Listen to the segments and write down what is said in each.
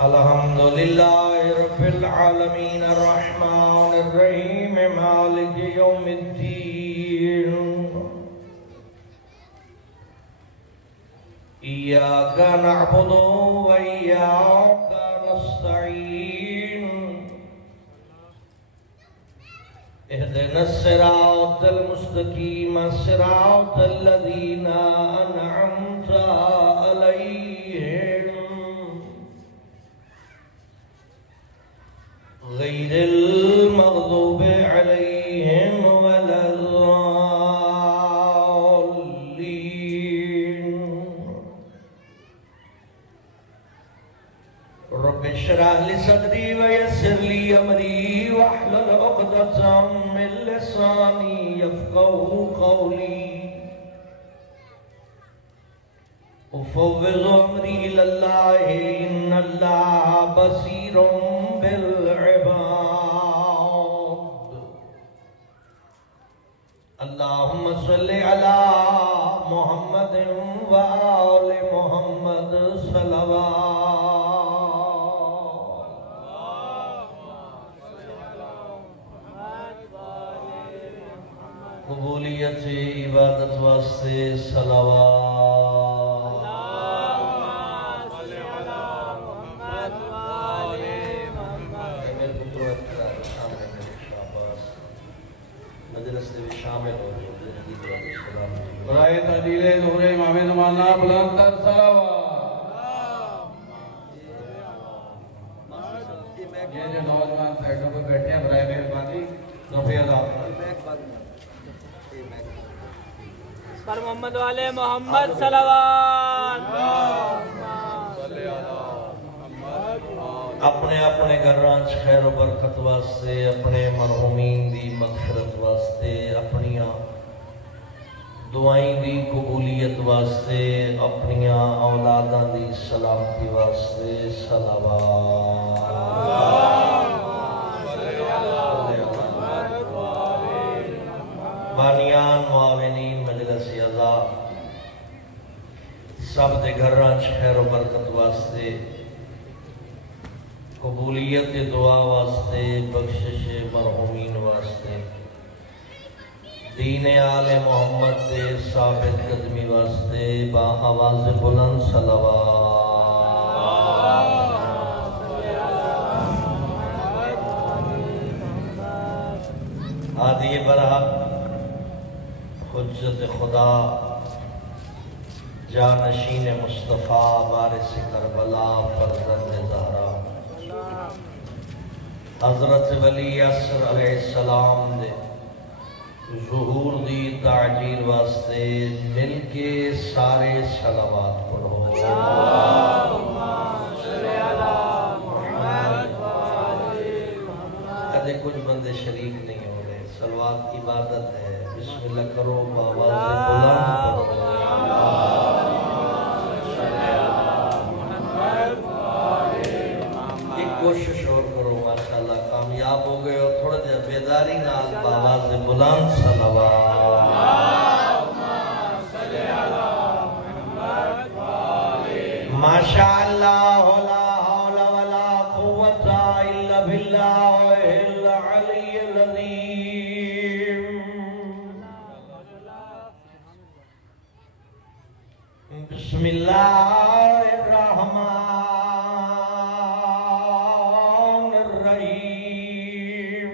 الحمد لله رب العالمين الرحمن الرحيم مالك يوم الدين إياك نعبد وإياك نستعين اهدنا الصراط المستقيم صراط الذين أنعمت عليهم غير المغضوب عليهم ولا الضالين رب اشرح لي صدري ويسر لي أمري واحلل عقدة من لساني يفقهوا قولي أفوض أمري إلى الله إن الله بصير بالعباد اللهم صل على محمد وآل محمد صلوات قبولیت عبادت واسطے صلوات مجلس میں شامل ہو برائے تعدیل نور امام زمانہ بلند تر صلوات یہ جو نوجوان سائٹوں پہ بیٹھے ہیں برائے مہربانی رفیع اللہ پر محمد والے محمد صلوات اپنے اپنے گھراں وچ خیر و برکت واسطے اپنے مرحومین دی مغفرت واسطے اپنیاں دعائیں دی قبولیت واسطے اپنیاں اولاداں دی سلامتی واسطے صلوات بانیان معاونین مجلس اعضاء سب دے گھراں وچ خیر و برکت واسطے قبولیت دعا واسطے بخشش مرحومین واسطے دین آل محمد دے ثابت قدمی واسطے با آواز بلند صلوات ہادی برحق حجت خدا جانشین مصطفیٰ وارث کربلا فرزند زہرا حضرت ولی عصر علیہ السلام دے ظہور دی تعجیل واسطے مل کے سارے صلوات پڑھو کدے کچھ بندے شریک نہیں ہو رہے صلوات کی عبادت ہے بسم اللہ کرو بآواز بلند پڑھو ایک کوشش اور کرو ماشاءاللہ کامیاب ہو گئے اور تھوڑا دیر بیداری نال بآواز بلند صلوات ماشاءاللہ لا حول ولا قوة الا باللہ العلی العظیم بسم اللہ الرحمن الرحیم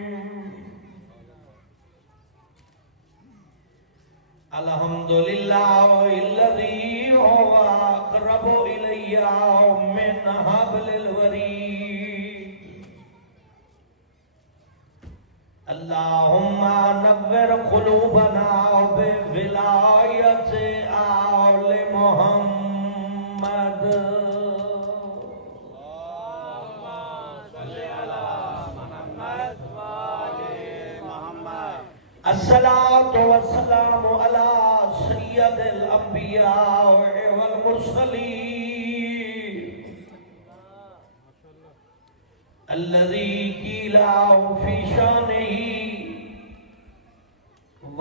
الحمدللہ الذی هو اقرب الی من حبل الورید اللہم نور قلوبنا بولایت آل محمد الصلاة والسلام على سید الانبیاء والمرسلین الذي قيل في شانه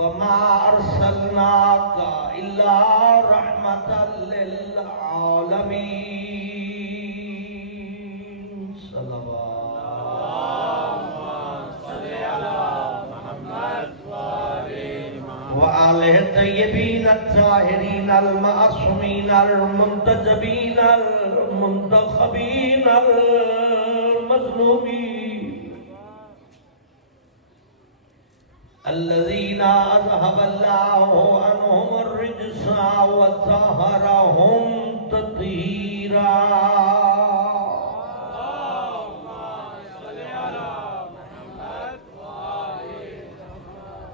وما ارسلناک الا رحمتا للعالمین صلوات وآلہ طیبین الطاہرین المعصومین المنتجبین المنتخبین المظلومین الذین اذهب اللہ عنہم الرجس وطہرہم تطہیرا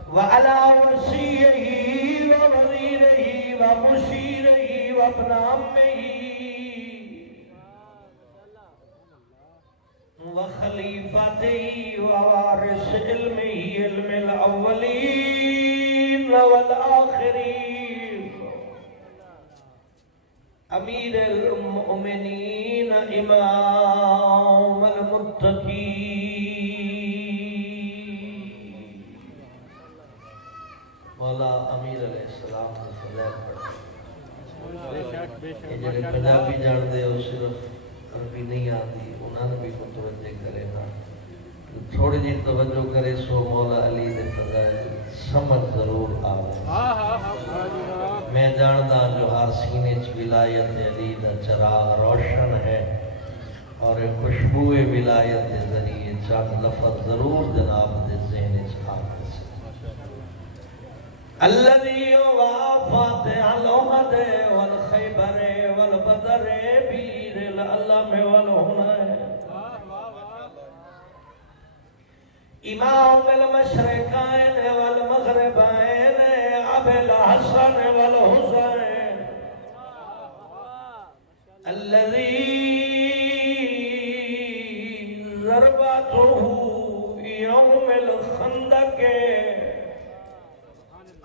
وعلى وصيه ووزيره ومشيره وابن عمه وخليفته ووارث علمه علم الأولين والآخرين أمير المؤمنين إمام المتقين مولا امیر علیہ السلام نے فضائل پڑھا یہ جڑے پنجابی جان دے ہو صرف عربی نہیں آتی انہوں نے بھی متوجہ کرے نا تھوڑی جی توجہ کرے سو مولا علی دے فضائل سمجھ ضرور آوے میں جاندا جو ہر سینے چ ولایت علی دا چراغ روشن ہے اور خوشبو ولایت دے ذریعے چند لفظ ضرور جناب دے ذہن چ آوے الذي وافات الأحد والخيبر والبدر بير الألم والهنى إمام المشرقين والمغربين أبي الحسن والحسين الذي ضربته يوم الخندق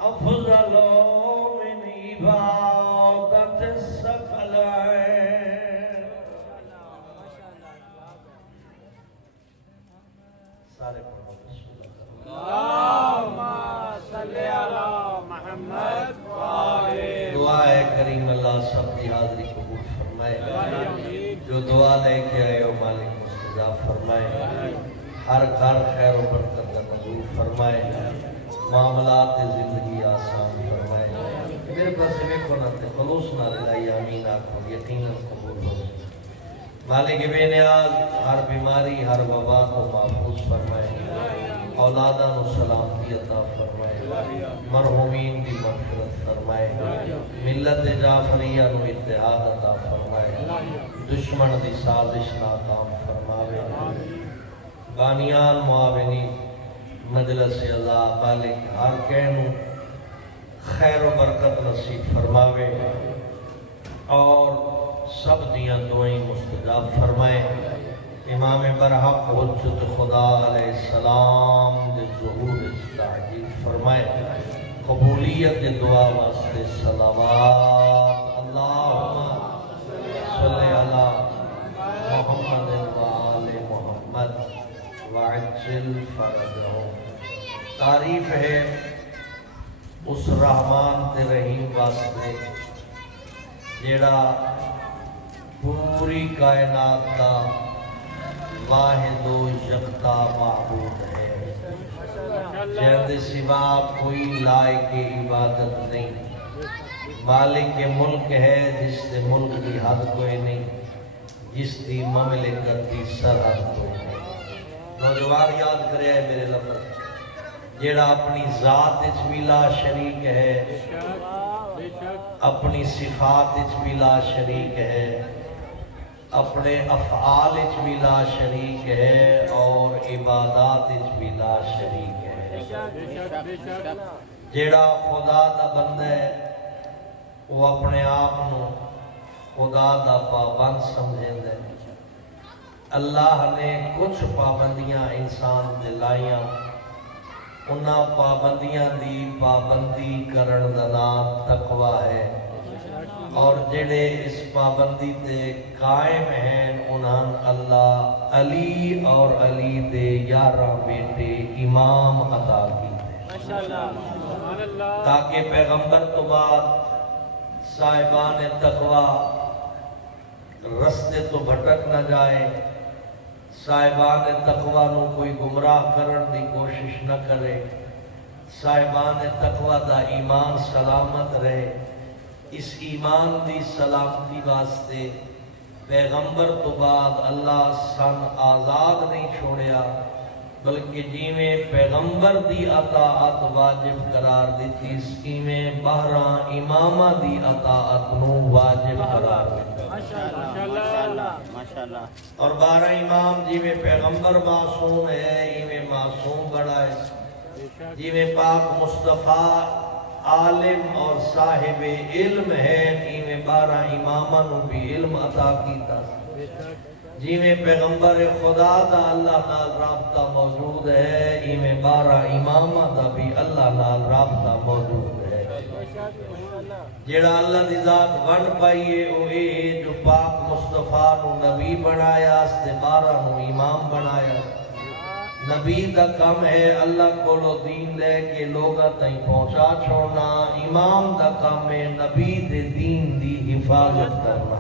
افضل من عبادت الثقلین سارے پڑھو اللہم صلی علی محمد دعا ہے کریم اللہ سب کی حاضری قبول فرمائے جو دعا لے کے آئے ہو مالک مستجاب فرمائے ہر گھر خیر و برکت کا نزول فرمائے معاملات زندگی آسان فرمائے میرے پاس ایک ہونا تے خلوص نہ للائی آمین آکھو یقیناً قبول ہو مالک بے نیاز ہر بیماری ہر وبا کو محفوظ فرمائے اولاداں و سلامتی عطا فرمائے مرحومین کی مغفرت فرمائے ملت جعفریہ نو اتحاد عطا فرمائے دشمن دی سازش ناکام فرمائے بانیان معاونی مجلس اللہ مالک ہر کہنو خیر و برکت نصیب فرماوے اور سب دیاں دعائیں مستجاب فرمائے امام برحق حجت خدا علیہ السلام دے ظہور تعجیل فرمائے قبولیت دعا واسطے صلوات اللہم صلی علی محمد وآل محمد وعجل فرجہم تعریف ہے اس رحمان تے رحیم واسطے جیڑا پوری کائنات کا واحد و یکتا معبود ہے جہد سوا کوئی لائق عبادت نہیں مالک ملک ہے جس سے ملک کی حد کوئی نہیں جس دی مملکت کی سرحد کوئی نہیں نوجوان یاد کرے ہے میرے لفظ جیڑا اپنی ذات اچ بھی لا شریک ہے اپنی صفات اچ بھی لا شریک ہے اپنے افعال اچ بھی لا شریک ہے اور عبادات اچ بھی لا شریک ہے جیڑا خدا دا بندہ ہے وہ اپنے آپ نو خدا دا پابند سمجھیں دے اللہ نے کچھ پابندیاں انسان دلائیاں انہاں پابندیاں دی پابندی کرن دا نام تقوی ہے اور جڑے اس پابندی تے قائم ہیں انہاں اللہ علی اور علی دے 11 بیٹے امام عطا کی تاکہ پیغمبر تو بعد صاحبان تقوی رستے تو بھٹک نہ جائے، صاحبان تقوی نو کوئی گمراہ کرن دی کوشش نہ کرے، صاحبان تقوی دا ایمان سلامت رہے۔ اس ایمان دی سلامتی واسطے پیغمبر تو بعد اللہ سن آزاد نہیں چھوڑیا، بلکہ جیویں پیغمبر دی اطاعت واجب قرار دیتی، سکیمیں 12 امامہ دی اطاعت نو واجب قرار دیتی۔ ماشاءاللہ۔ اور 12 امام جیویں پیغمبر معصوم ہے، ایویں معصوم بڑا ہے، جیویں پاک مصطفیٰ عالم اور صاحب علم ہے، ایویں 12 امامہ نو بھی علم عطا کیتا، جیویں پیغمبر خدا دا اللہ نال رابطہ موجود ہے، ایویں 12 امامہ دا بھی اللہ نال رابطہ موجود ہے۔ جیڑا اللہ دی ذات ون پائیے او اے جو پاک مصطفیٰ نو نبی بنایا، اس تے 12 نو امام بنایا۔ نبی دا کم ہے اللہ کولو دین لے کے لوگاں تائیں پہنچا چھوڑنا، امام دا کم ہے نبی دے دین دی حفاظت کرنا۔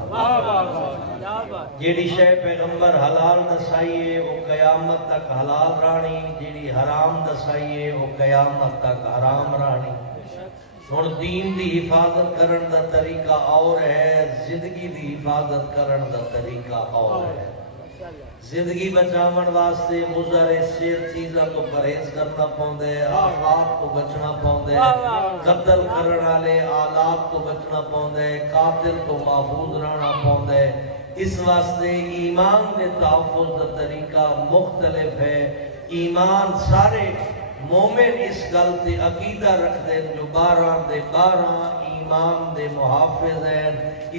جیڑی شے پیغمبر حلال دسائیے وہ قیامت تک حلال رانی، جیڑی حرام دسائیے وہ قیامت تک حرام رانی۔ اور دین دی حفاظت کرن دا طریقہ اور ہے، زندگی دی حفاظت کرن دا طریقہ اور ہے۔ زندگی بچاون واسطے مضر سیر چیزاں تو پرہیز کرنا پوندے، آفات تو بچنا پوندے، قتل کرن والے آلات تو بچنا پوندے، قاتل تو محفوظ رہنا پوندے۔ اس واسطے ایمان دے تحفظ دا طریقہ مختلف ہے۔ ایمان سارے مومن اس گل تے عقیدہ رکھ دیں جو 12 دے 12 ایمان دے محافظ ہیں،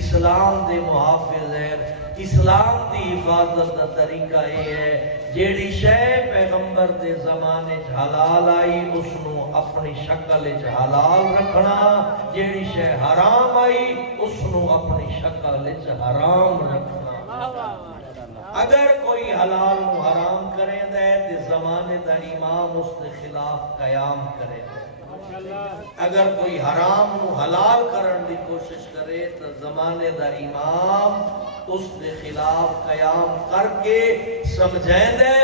اسلام دے محافظ ہیں۔ اسلام دی حفاظت دا طریقہ یہ ہے، جیڑی شے پیغمبر دے زمانے چ حلال آئی اس نو اپنی شکل چ حلال رکھنا، جیڑی شے حرام آئی اس نو اپنی شکل چ حرام رکھنا۔ اگر کوئی حلال نو حرام کرے دے تے زمانے دا امام اس کے خلاف قیام کرے دے، اگر کوئی حرام نو حلال کرن دی کوشش کرے تو زمانے دا امام اس کے خلاف قیام کر کے سمجھیں دے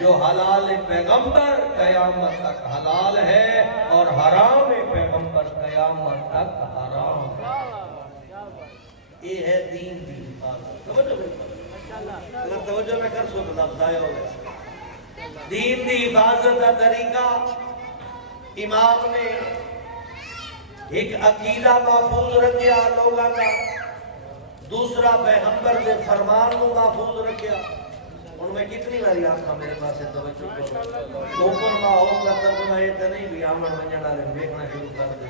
جو حلال پیغمبر قیامت تک حلال ہے اور حرام پیغمبر قیامت تک حرام ہے۔ یہ ہے دین دی حفاظت۔ اگر توجہ نہ کر سو تو لفظ آئے ہو گئے۔ دین دی حفاظت کا طریقہ امام نے ایک عقیدہ محفوظ رکھیا لوگاں کا، دوسرا پیغمبر دے فرمان کو محفوظ رکھیا۔ ان میں کتنی باری آپ کا میرے پاس توجہ کرو، حکم نہ ہوگا ترجمہ یہ تو نہیں بھی آمن ونجن والے دیکھنا شروع کر دے۔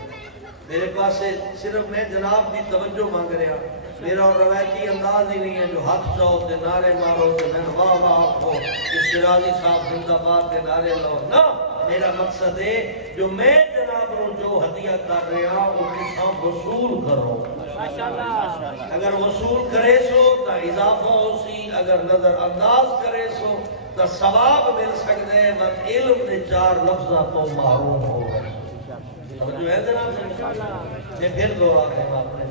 میرے پاس صرف میں جناب دی توجہ مانگ رہا، میرا اور روایتی انداز ہی نہیں ہے جو ہاتھ چاہو تے نعرے مارو تے میں واہ واہ آپ کو کہ شیرازی صاحب زندہ باد تے نعرے لو نہ۔ میرا مقصد ہے جو میں جناب رو جو ہدیہ کر رہا وہ کساں وصول کرو۔ اگر وصول کرے سو تو اضافہ ہو سی، اگر نظر انداز کرے سو تو ثواب مل سکتے ہیں، بس علم نے 4 لفظہ تو محروم ہو گئے۔ جو ہے جناب میں پھر دو آتے ہیں اپنے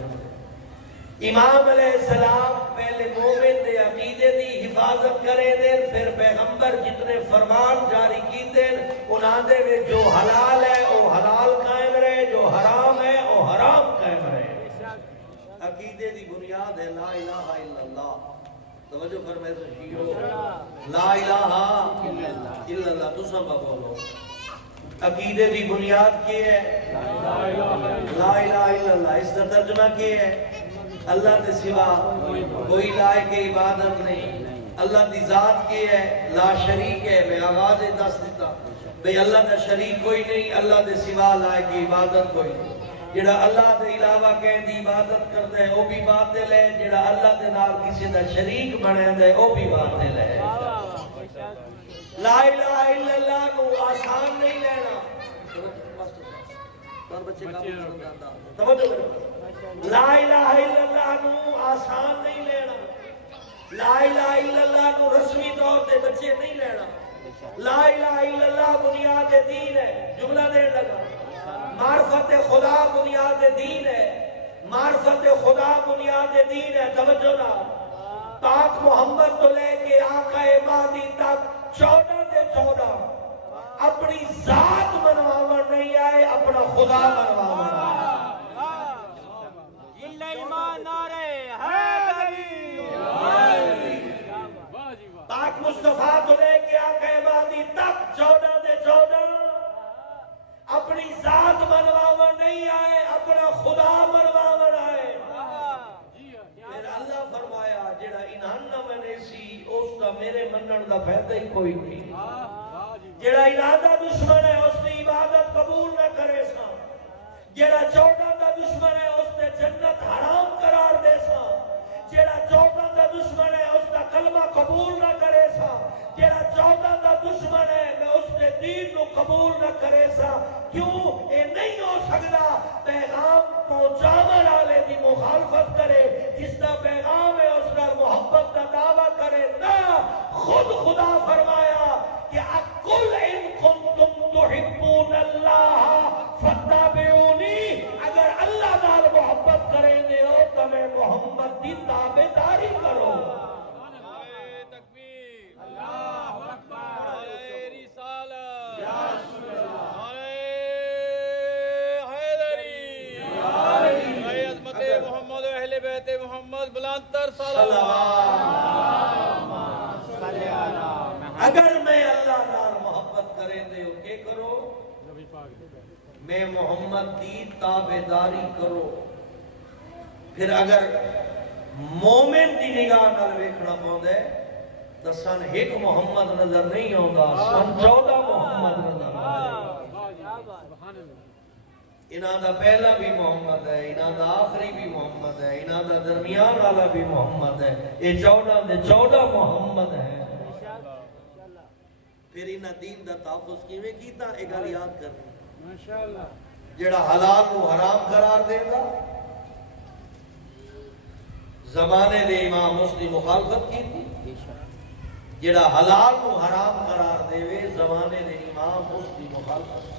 امام علیہ السلام پہلے مومن دے عقیدے دی حفاظت کرے دے، پھر پیغمبر جتنے فرمان جاری کی دے انہاں دے میں جو حلال ہے وہ حلال قائم رہے، جو حرام ہے وہ حرام قائم رہے۔ عقیدے دی بنیاد ہے لا الہ الا اللہ۔ توجہ فرمائے تو شیعو لا الہ الا اللہ، دوسرا بولو عقیدے دی بنیاد کی ہے لا الہ الا اللہ۔ اس کا ترجمہ کیا ہے اللہ کے سوا کوئی لائق عبادت نہیں، اللہ دی ذات کی ہے لا شریک ہے۔ میں آغاز دس دیتا بھئی اللہ کا شریک کوئی نہیں، اللہ دے سوا لائق عبادت کوئی نہیں۔ جڑا اللہ دے علاوہ کہیں دی عبادت کرتا ہے وہ بھی باطل ہے، جڑا اللہ دے نال کسی دا شریک بنے دے وہ بھی باطل ہے۔ لا الہ الا اللہ کو آسان نہیں لینا، لا الہ الا اللہ نو آسان نہیں لینا، لا الہ الا اللہ نو رسمی طور تے بچے نہیں لینا۔ لا الہ الا اللہ بنیاد دین ہے۔ جملہ دے لگا معرفت خدا بنیاد دین ہے، معرفت خدا بنیاد دین ہے. توجہ نہ، پاک محمد تو لے کے آقا مہدی تک 14 دے 14 اپنی ذات منواون نہیں آئے، اپنا خدا منواون آئے. پاک مصطفیٰ تو لے کے آقا مہدی تک 14 دے 14 اپنی ذات منواون نہیں آئے، اپنا خدا منواون آئے. پھر اللہ فرمایا جڑا انہاں نہ منے سی اس دا میرے منن دا فائدہ ہی کوئی نہیں. جڑا انہاں دا دشمن ہے اس دی عبادت قبول نہ کرے سا، جڑا 14 دا دشمن ہے اس نے جنت حرام قرار دے سا، جڑا 14 دا دشمن ہے اس دا کلمہ قبول نہ کرے سا، جڑا 14 دا دشمن ہے میں اس نے دین نو قبول نہ کرے سا. کیوں؟ اے نہیں ہو سکتا پیغام پہنچاون والے دی مخالفت کرے، جس دا پیغام ہے اس نال محبت دا دعویٰ کرے. نہ، خود خدا فرمایا کہ اقل ان کنتم تحبون اللہ فاتبعونی، اگر اللہ نال محبت کریں دے ہو تو میں محمد دی تابعداری کرو. محمد بلندر اگر میں اللہ نال محبت کریں دے ہو کہ کرو، میں محمد دی تابعداری کرو. پھر اگر مومن دی نگاہ نال ویکھنا پوندا ہے تو سن ایک محمد نظر نہیں آوندا، سن 14 محمد نظر آوندا. انہاں دا پہلا بھی محمد ہے، انہاں دا آخری بھی محمد ہے، انہاں دا درمیان والا بھی محمد ہے. یہ 14 دے 14 محمد ہیں. پھر انہاں دین دا تحفظ کیویں کیتا؟ ایک گل یاد کرنی، ماشاءاللہ. جڑا حلال نو حرام قرار دے گا، زمانے دے امام اس دی مخالفت کی تھی. جڑا حلال نو حرام قرار دے وے، زمانے دے امام اس دی مخالفت.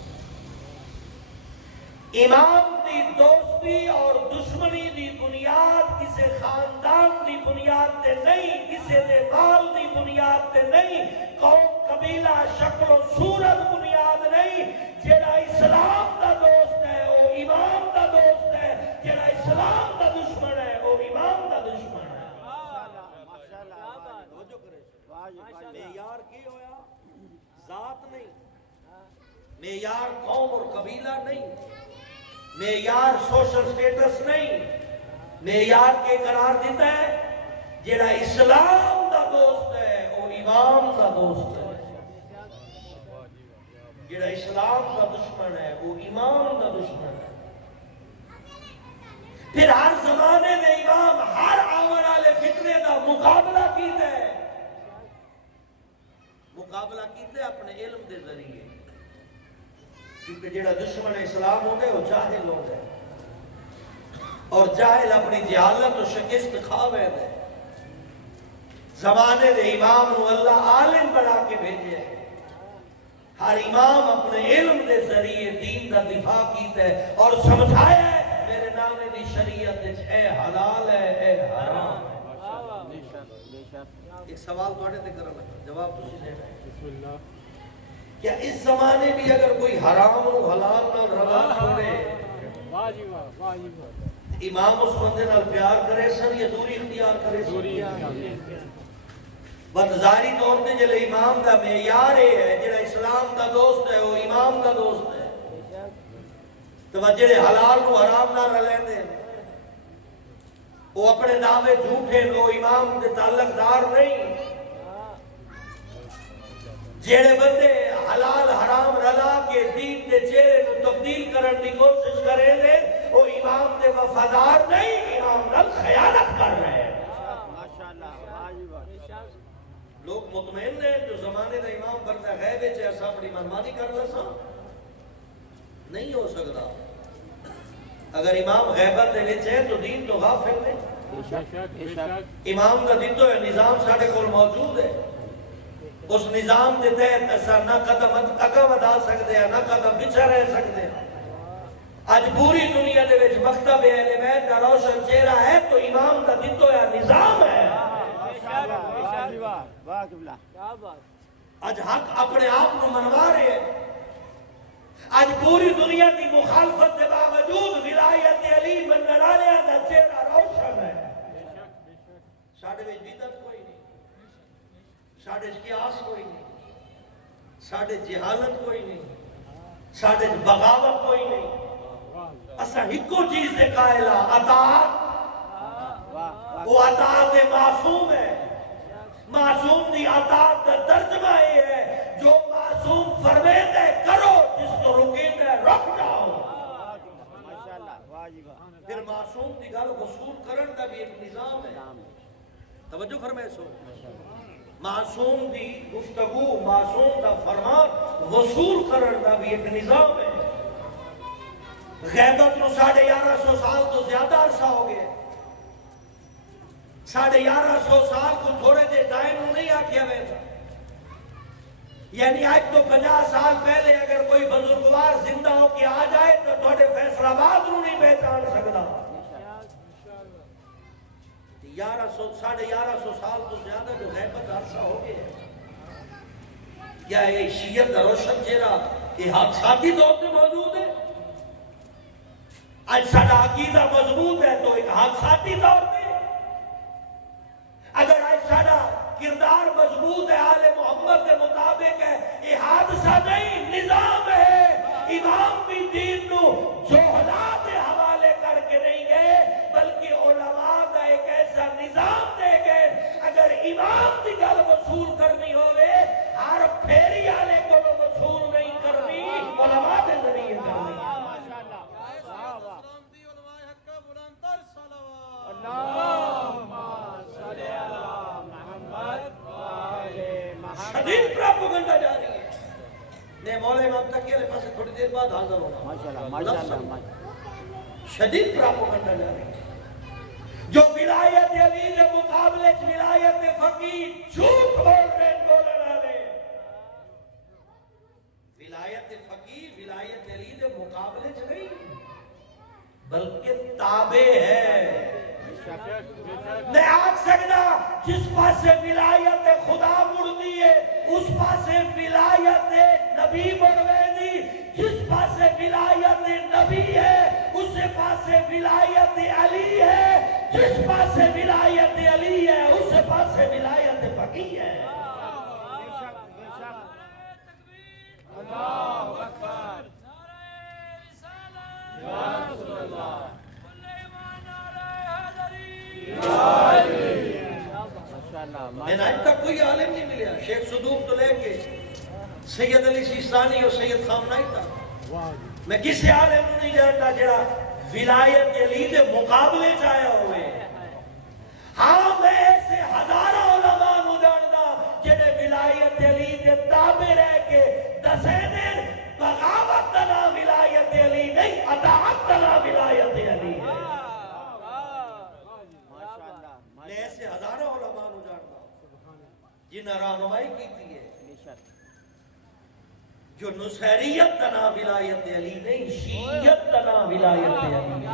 امام دی دوستی اور دشمنی دی بنیاد کسے خاندان دی بنیاد تے نہیں، کسے دے مال دی بنیاد تے نہیں، قوم قبیلہ شکل و صورت بنیاد نہیں. جڑا اسلام دا دوست ہے وہ امام دا دوست ہے، جڑا اسلام دا دشمن ہے وہ امام دا دشمن ہے. معیار کی ہویا؟ ذات نہیں، معیار قوم اور قبیلہ نہیں، معیار سوشل سٹیٹس نہیں. معیار کے قرار دیتا ہے جڑا اسلام دا دوست ہے وہ امام دا دوست ہے، جڑا اسلام دا دشمن ہے وہ امام دا دشمن ہے. پھر ہر زمانے میں امام ہر آون والے فتنے دا مقابلہ کیتا ہے. مقابلہ کیتا ہے اپنے علم دے ذریعے، کیونکہ جڑا دشمن اسلام ہوگا وہ جاہل ہوگا، اور جاہل اپنی جہالت و شکست کھاوے دے. زمانے دے امام نو اللہ عالم بنا کے بھیجے. ہر امام اپنے علم دے ذریعے دین دا دفاع کیتا ہے اور سمجھایا ہے میرے نانے دی شریعت اے حلال ہے اے حرام ہے. ایک سوال توڑے تے کرنا لگا، جواب تسی دینا ہے. بسم اللہ. کیا اس زمانے بھی اگر کوئی حرام و حلال نہ روا چھوڑے، امام اس بندے نال پیار کرے سن یا دوری اختیار کرے سن؟ بظاہری طور پہ جلے امام دا معیار ہے جڑا اسلام دا دوست ہے وہ امام دا دوست ہے. تو جڑے حلال کو حرام نہ رلیں دے وہ اپنے دعوے جھوٹے، وہ امام دے تعلق دار نہیں. جڑے بندے حلال حرام رلا کے دین دے چہرے کو تبدیل کرنے کی کوشش کریں دے وہ امام دے وفادار نہیں، امام نال خیانت کر رہے ہیں. لوگ مطمئن ہیں جو زمانے دا امام کرتا ہے غیبے چاہے ایسا بڑی منمانی کر لسا نہیں ہو سکتا. اگر امام غیبت دے وچ ہے تو دین تو غافل نہیں. امام کا دین تو ہے نظام ساڑھے کول موجود ہے، اس نظام دے تحت ایسا نہ قدم اگا ودا سکتے ہیں نہ قدم پیچھے رہ سکتے ہیں. اج پوری دنیا دے وچ مکتب اہل بیت دا روشن چہرہ ہے تو امام دا دتا ہوا نظام ہے۔ اج حق اپنے آپ کو منوا رہے ہیں۔ اج پوری دنیا کی مخالفت کے باوجود ولایت علی بن والے دا چہرہ روشن ہے۔ ساڈے وچ بدعت کوئی نہیں، ساڈے قیاس کوئی نہیں، ساڈے جہالت کوئی نہیں، ساڈے بغاوت کوئی نہیں۔ اسا ہکو چیز دے قائل ہاں، اطاعت۔ وہ اطاعت معصوم ہے۔ معصوم دی اطاعت دا ترجمہ یہ ہے جو معصوم فرمیتا ہے کرو، جس کو رکیتا ہے رک جاؤ۔ پھر معصوم دی گل وصول کرن دا بھی ایک نظام ہے۔ توجہ فرمائے سو، معصوم دی گفتگو، معصوم دا فرمان وصول کرن دا بھی ایک نظام ہے۔ غیبت نو 1150 سال تو زیادہ عرصہ ہو گیا۔ 1150 سال کو تھوڑے دے ٹائم نہیں آکھیا ویسا، یعنی آج تو 50 سال پہلے اگر کوئی بزرگوار زندہ ہو کے آ جائے تو تھوڑے فیصلہ آباد نو نہیں پہچان سکتا۔ 1150 سال تو زیادہ جو غیبت عرصہ ہو گیا۔ کیا یہ شیعت کا روشن چہرہ یہ حادثاتی طور پہ موجود ہے؟ آج سارا عقیدہ مضبوط ہے تو ایک حادثاتی طور پہ، اگر آج سارا کردار مضبوط ہے آل محمد کے مطابق ہے، یہ حادثہ نہیں نظام ہے۔ امام بھی دین نو جوہلا کے حوالے کر کے نہیں گئے بلکہ علماء کا ایک ایسا نظام دے گئے۔ اگر امام کی گل وصول کرنی ہوئے ہر پھیری والے کو وصول نہیں کرنی، علماء کے ذریعے کرنی۔ شدید پراپوگنڈا جاری ہے۔ نے مولا امام تک کے پاس تھوڑی دیر بعد حاضر ہونا۔ شدید پراپوگنڈا جاری ہے۔ جو ولایت علی کے مقابلے ولایت فقیہ جھوٹ بول رہے بولنے والے، ولایت فقیہ ولایت علی کے مقابلے چ نہیں بلکہ تابع ہے۔ میں آکھ سکتا جس پاسے ولایت خدا مڑتی ہے اس پاسے ولایت نبی مڑوے دی، جس پاسے ولایت نبی ہے اس پاسے ولایت علی ہے، جس پاسے ولایت علی ہے اس پاسے ولایت فقیہ ہے۔ اللہ اکبر، یا رسول اللہ، میں نے آج تک کوئی عالم نہیں ملیا، شیخ صدوق تو لے کے سید علی سیستانی اور سید خامنائی تک، میں کسی عالم نہیں جانتا جڑا ولایت علی دے مقابلے چاہیا ہوئے۔ ہاں میں ایسے ہزارہ علماء نو جاندا جڑے ولایت علی دے تابع رہ کے دسے دن بغاوت دا نام ولایت علی نہیں، اطاعت دا نام ولایت علی ہے۔ میں ایسے ہزاروں علماء نو جانتا جنہاں رہنمائی کیتی ہے، جو نصیریت دا نام ولایت علی نہیں، شیعیت دا نام ولایت علی۔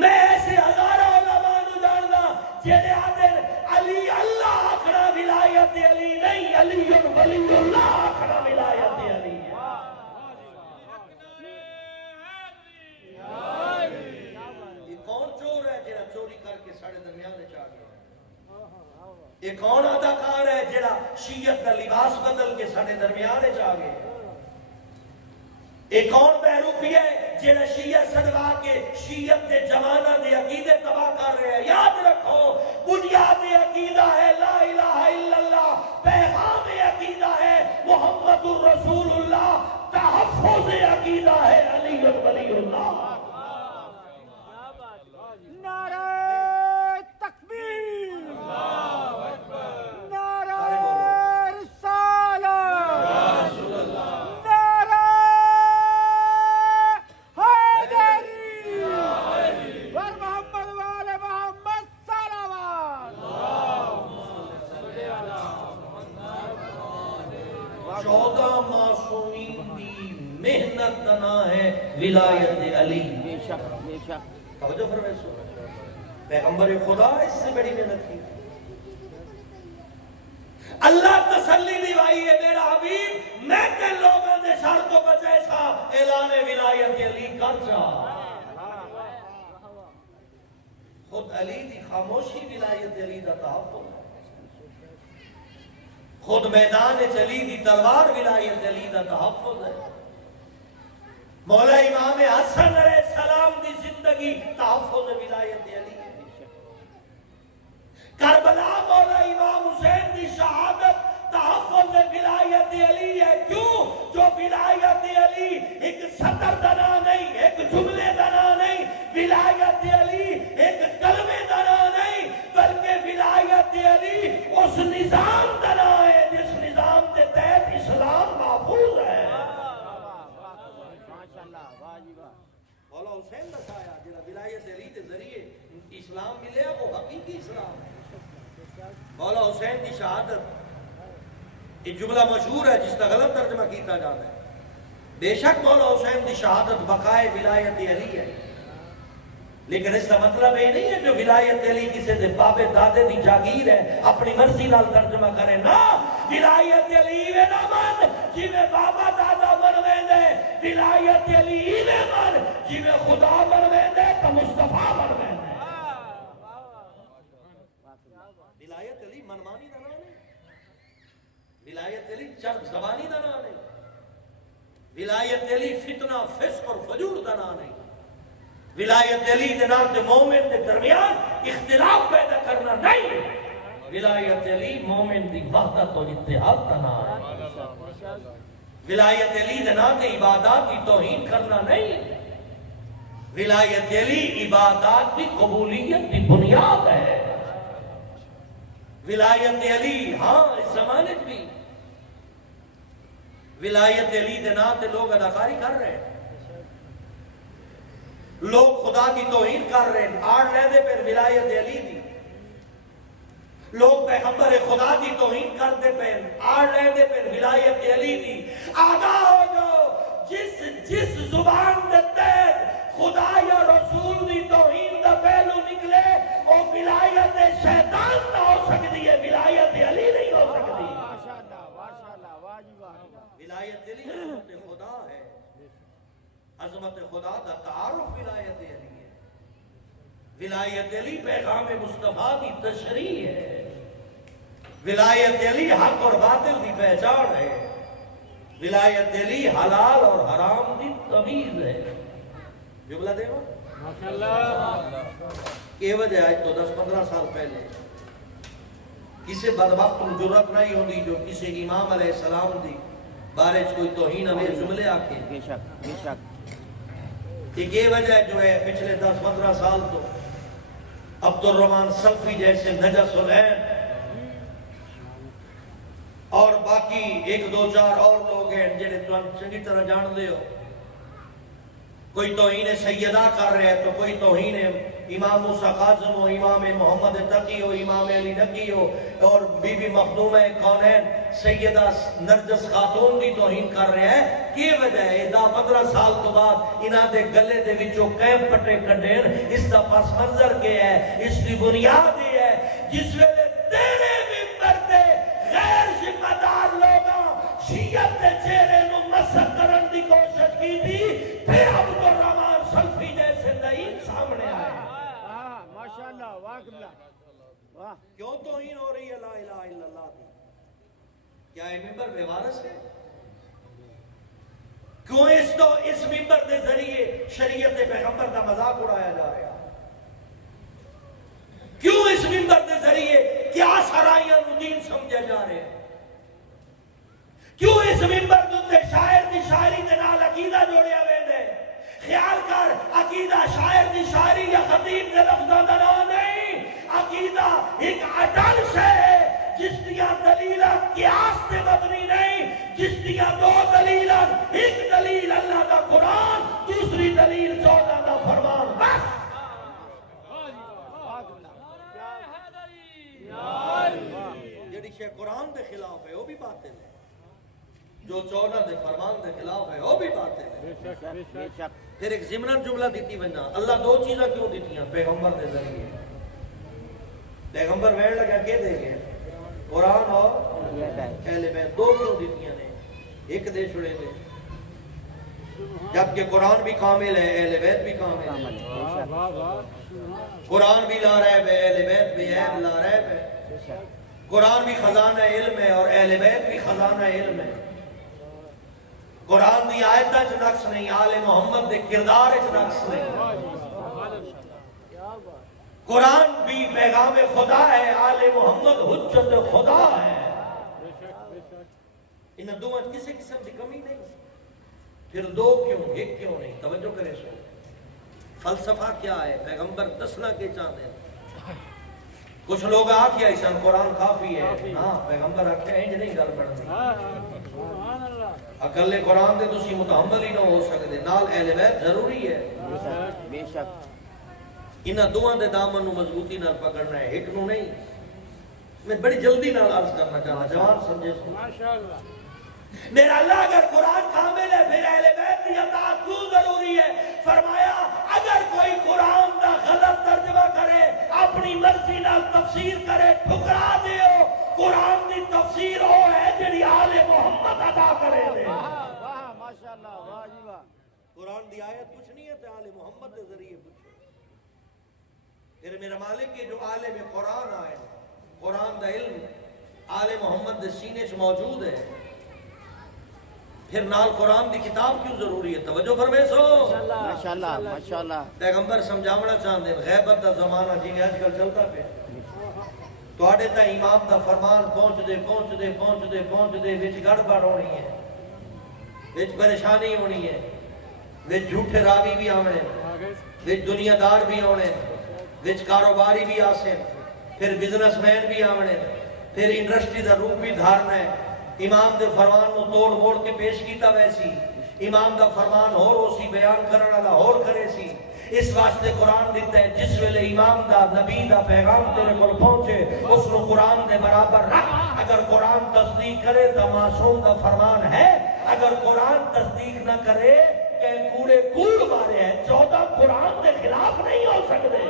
میں ایسے ہزاروں علماء نو جانتا جنہے آدھر علی اللہ آکھنا ولایت علی نہیں، علی ولی اللہ آکھنا ولایت علی ہے۔ یہ کون چور ہے جڑا چوری کر کے ساڑھے درمیان چاہ گیا؟ یہ کون اداکار ہے جڑا شیعت کا لباس بدل کے ساڑھے درمیان چاہ گیا؟ یہ کون بہروپی ہے جڑا شیعت سڑوا کے شیعت کے جوانہ دے عقیدے تباہ کر رہے ہیں؟ یاد رکھو بنیاد عقیدہ ہے لا الہ الا اللہ، پیغام عقیدہ ہے محمد الرسول اللہ، تحفظ عقیدہ ہے علی ولی اللہ۔ نعرہ تکبیر، نعرہ رسالت، نعرہ حیدری، ور محمد وآل محمد صلوات۔ 14 معصومین دی محنت ولایت علی. بے شک بے شک. توجہ فرمائے سو پیغمبر خدا اس سے بڑی محنت کی. اللہ تسلی دیوائی ہے میرا حبیب میں تے لوگوں دے شر تو بچے سا اعلان ولایت علی کر جا. خود علی دی خاموشی ولایت علی دا تحفظ ہے. خود میدان علی دی تلوار ولایت علی دا تحفظ ہے. مولا امام حسن علیہ السلام دی زندگی تحفظ ولایت علی ہے. کربلا مولا امام حسین دی شہادت تحفظ ولایت علی ہے. کیوں؟ جو ولایت علی ایک سطر دنا نہیں، ایک جملے دنا نہیں، ولایت علی ایک کلمے دنا نہیں، بلکہ ولایت علی اس نظام دنا ہے جس نظام کے تحت اسلام محفوظ ہے. مولا حسین دسایا جنہا ولایت علی کے ذریعے اسلام ملے وہ حقیقی اسلام ہے. مولا حسین کی شہادت یہ جملہ مشہور ہے جس کا غلط ترجمہ کیتا جاتا ہے. بے شک مولا حسین کی شہادت بقائے ولایت علی ہے، لیکن اس کا مطلب یہ نہیں ہے جو ولایت علی کسی دے بابے دادے دی جاگیر ہے اپنی مرضی نال ترجمہ کرے. نا ولایت علی وے نہ من جی میں بابا دادا بنویں دے، ولایت علی وے من جی میں خدا بنویں دے تو مصطفیٰ بنویں دے. ولایت علی منمانی دا نام نہیں، ولایت علی چرب زبانی دا نام نہیں، ولایت علی فتنہ فسق اور فجور دا نام نہیں. ولایت علی دے نام دے مومن دے درمیان اختلاف پیدا کرنا نہیں. ولایت علی مومن دی وحدت و اتحاد دا نام ہے. ولایت علی دے نام دے عبادات کی توہین کرنا نہیں. ولایت علی عبادات کی قبولیت کی بنیاد ہے. ولایت علی ہاں اس زمانے بھی ولایت علی دے نام تے لوگ اداکاری کر رہے ہیں، لوگ خدا کی توہین کر رہے ہیں. آڑ لے دے پھر ولایت علی دی. لوگ پیغمبر خدا کی توہین کرتے پھر آڑ لے دے پھر ولایت علی دی. آگاہ ہو جو جس زبان دیتے خدا یا رسول دی توہین دا پہلو نکلے وہ ولایت شیطان نہ ہو سکتی ہے، ولایت علی نہیں ہو سکتی. ولایت علی عظمت خدا ہے. عظمت خدا دا تعارف ولایت علی ہے. ولایت علی پیغام مصطفیٰ کی تشریح ہے. ولایت علی حق اور باطل کی پہچان ہے. ولایت علی حلال اور حرام کی تمیز ہے. جملہ دیو یہ وجہ آج تو 10-15 سال پہلے کسی بدبخت کو جرت نہیں ہوتی جو کسی امام علیہ السلام دی بارے کوئی توہین ہمیں جملے آکے. بے شک بے شک. یہ وجہ جو ہے پچھلے 10-15 سال تو عبد الرحمن سلفی جیسے نجس العین اور باقی 1-2-4 اور لوگ ہیں جنہیں تو چنگی طرح جان دے ہو. کوئی توہین سیدہ کر رہے ہیں تو کوئی توہین امام موسیٰ قاظم ہو، امام محمد تقی ہو، امام علی نقی ہو اور بی بی مخدومہ کونین سیدہ نرجس خاتون کی توہین کر رہے ہیں. کی وجہ ہے 10-15 سال تو بعد انہاں دے گلے دے وچوں کیمپ پٹے کڈین. اس دا پس منظر کے ہے، اس کی بنیاد یہ ہے جس ویلے تیرے ممبر تے غیر ذمہ دار لوگاں شیعت دے چہرے نو مسخ کرن دی کوشش کی تھی پھر عبد الرحمن سلفی جیسے دین سامنے آئے. ماشاءاللہ واقعہ واہ. کیوں توہین ہو رہی ہے لا الہ الا اللہ کی؟ کیا یہ ممبر بے وارث ہے؟ کیوں اس ممبر کے ذریعے شریعت پیغمبر کا مذاق اڑایا جا رہا ہے؟ کیوں اس ممبر کے ذریعے کیا سرائیاں دین سمجھے جا رہے ہیں؟ کیوں اس ممبر کے شاعر کی شاعری کے نال عقیدہ جوڑیا ویندے؟ خیال کر عقیدہ شاعر کی شاعری یا خطیب کے لفظوں کا نام نہیں. عقیدہ ایک اٹل شے ہے جس دیا دلیل قیاس سے مبنی نہیں، جس دیا 2 دلیل، ایک دلیل اللہ کا قرآن، دوسری دلیل اللہ کا فرمان. بس جڑی شے قرآن دے خلاف ہے وہ بھی باطل ہے، جو 14 دے فرمان دے خلاف ہے وہ بھی باطل ہے. پھر ایک ضمناً جملہ دیتی بننا اللہ دو چیزاں کیوں دیتی ہیں پیغمبر دے ذریعے پیغمبر وین لگا کے دے گئے قرآن اور اہل بیت دو کیوں دیتی ہیں ایک دے چھڑے دے جبکہ قرآن بھی کامل ہے اہل بیت بھی کامل ہے قرآن بھی لا ریب ہے اہل بیت بھی عیب لا ریب ہے قرآن بھی خزانہ علم ہے اور اہل بیت بھی خزانہ علم ہے قرآن دی آیتاں چ نقص نہیں آل محمد دے کردار چ نقص نہیں قرآن بھی پیغام خدا ہے آل محمد حجت خدا ہے انہاں دو کسی قسم کی کمی نہیں پھر دو کیوں ایک کیوں نہیں توجہ کرے سو فلسفہ کیا ہے پیغمبر دسنا کے چاہتے ہیں کچھ لوگ آکھیا ایسان قرآن کافی ہے ہاں پیغمبر آکھیا ہے نہیں گل بڑھنی اکلے قرآن دے تسی متحمل ہی نہ ہو سکتے نال اہل بیت ضروری ہے بے شک انہاں دوہاں دے دامن نو مضبوطی نال پکڑنا ہے ایک نو نہیں میں بڑی جلدی نال عرض کرنا چاہنا جوان سمجھے سو ماشاءاللہ میرا اللہ اگر قرآن کامل ہے پھر اہل بیت کی اطاعت کیوں ضروری ہے فرمایا اگر کوئی قرآن دا غلط ترجمہ کرے اپنی مرضی نال تفسیر کرے ٹھکرا دیو قرآن دی تفسیر وہ ہے جڑی آل محمد ادا کرے دے واہ ماشاءاللہ واہ جی واہ قرآن دی آیت کچھ نہیں ہے تو آل محمد دے ذریعے پوچھو پھر میرا مالک کے جو عالم قرآن آئے قرآن دا علم آل محمد دے سینے سے موجود ہے پھر نال قرآن دی کتاب کیوں ضروری ہے توجہ فرمائے سو ماشاءاللہ ماشاءاللہ پیغمبر سمجھاونا چاہتے ہیں غیبت دا زمانہ جی آج کل چلتا پہ تواڈے تا امام دا فرمان پہنچ دے وچ گڑبڑ ہونی ہے وچ پریشانی ہونی ہے وچ جھوٹے راوی بھی آونے وچ دنیا دار بھی آونے وچ کاروباری بھی آسن پھر بزنس مین بھی آونے پھر انڈسٹری دا روپ بھی دھارنا ہے امام دے فرمان نو توڑ موڑ کے پیش کیتا ویسی امام دا فرمان ہور اسی بیان کرنے والا ہور کرے سی اس واسطے قرآن دیتا ہے جس ویلے امام دا نبی دا پیغام تیرے کو پہنچے اس نو قرآن دے برابر رکھ اگر قرآن تصدیق کرے تو معصوم دا فرمان ہے اگر قرآن تصدیق نہ کرے کہ کوڑے کوڑ مارے ہیں 14 قرآن دے خلاف نہیں ہو سکتے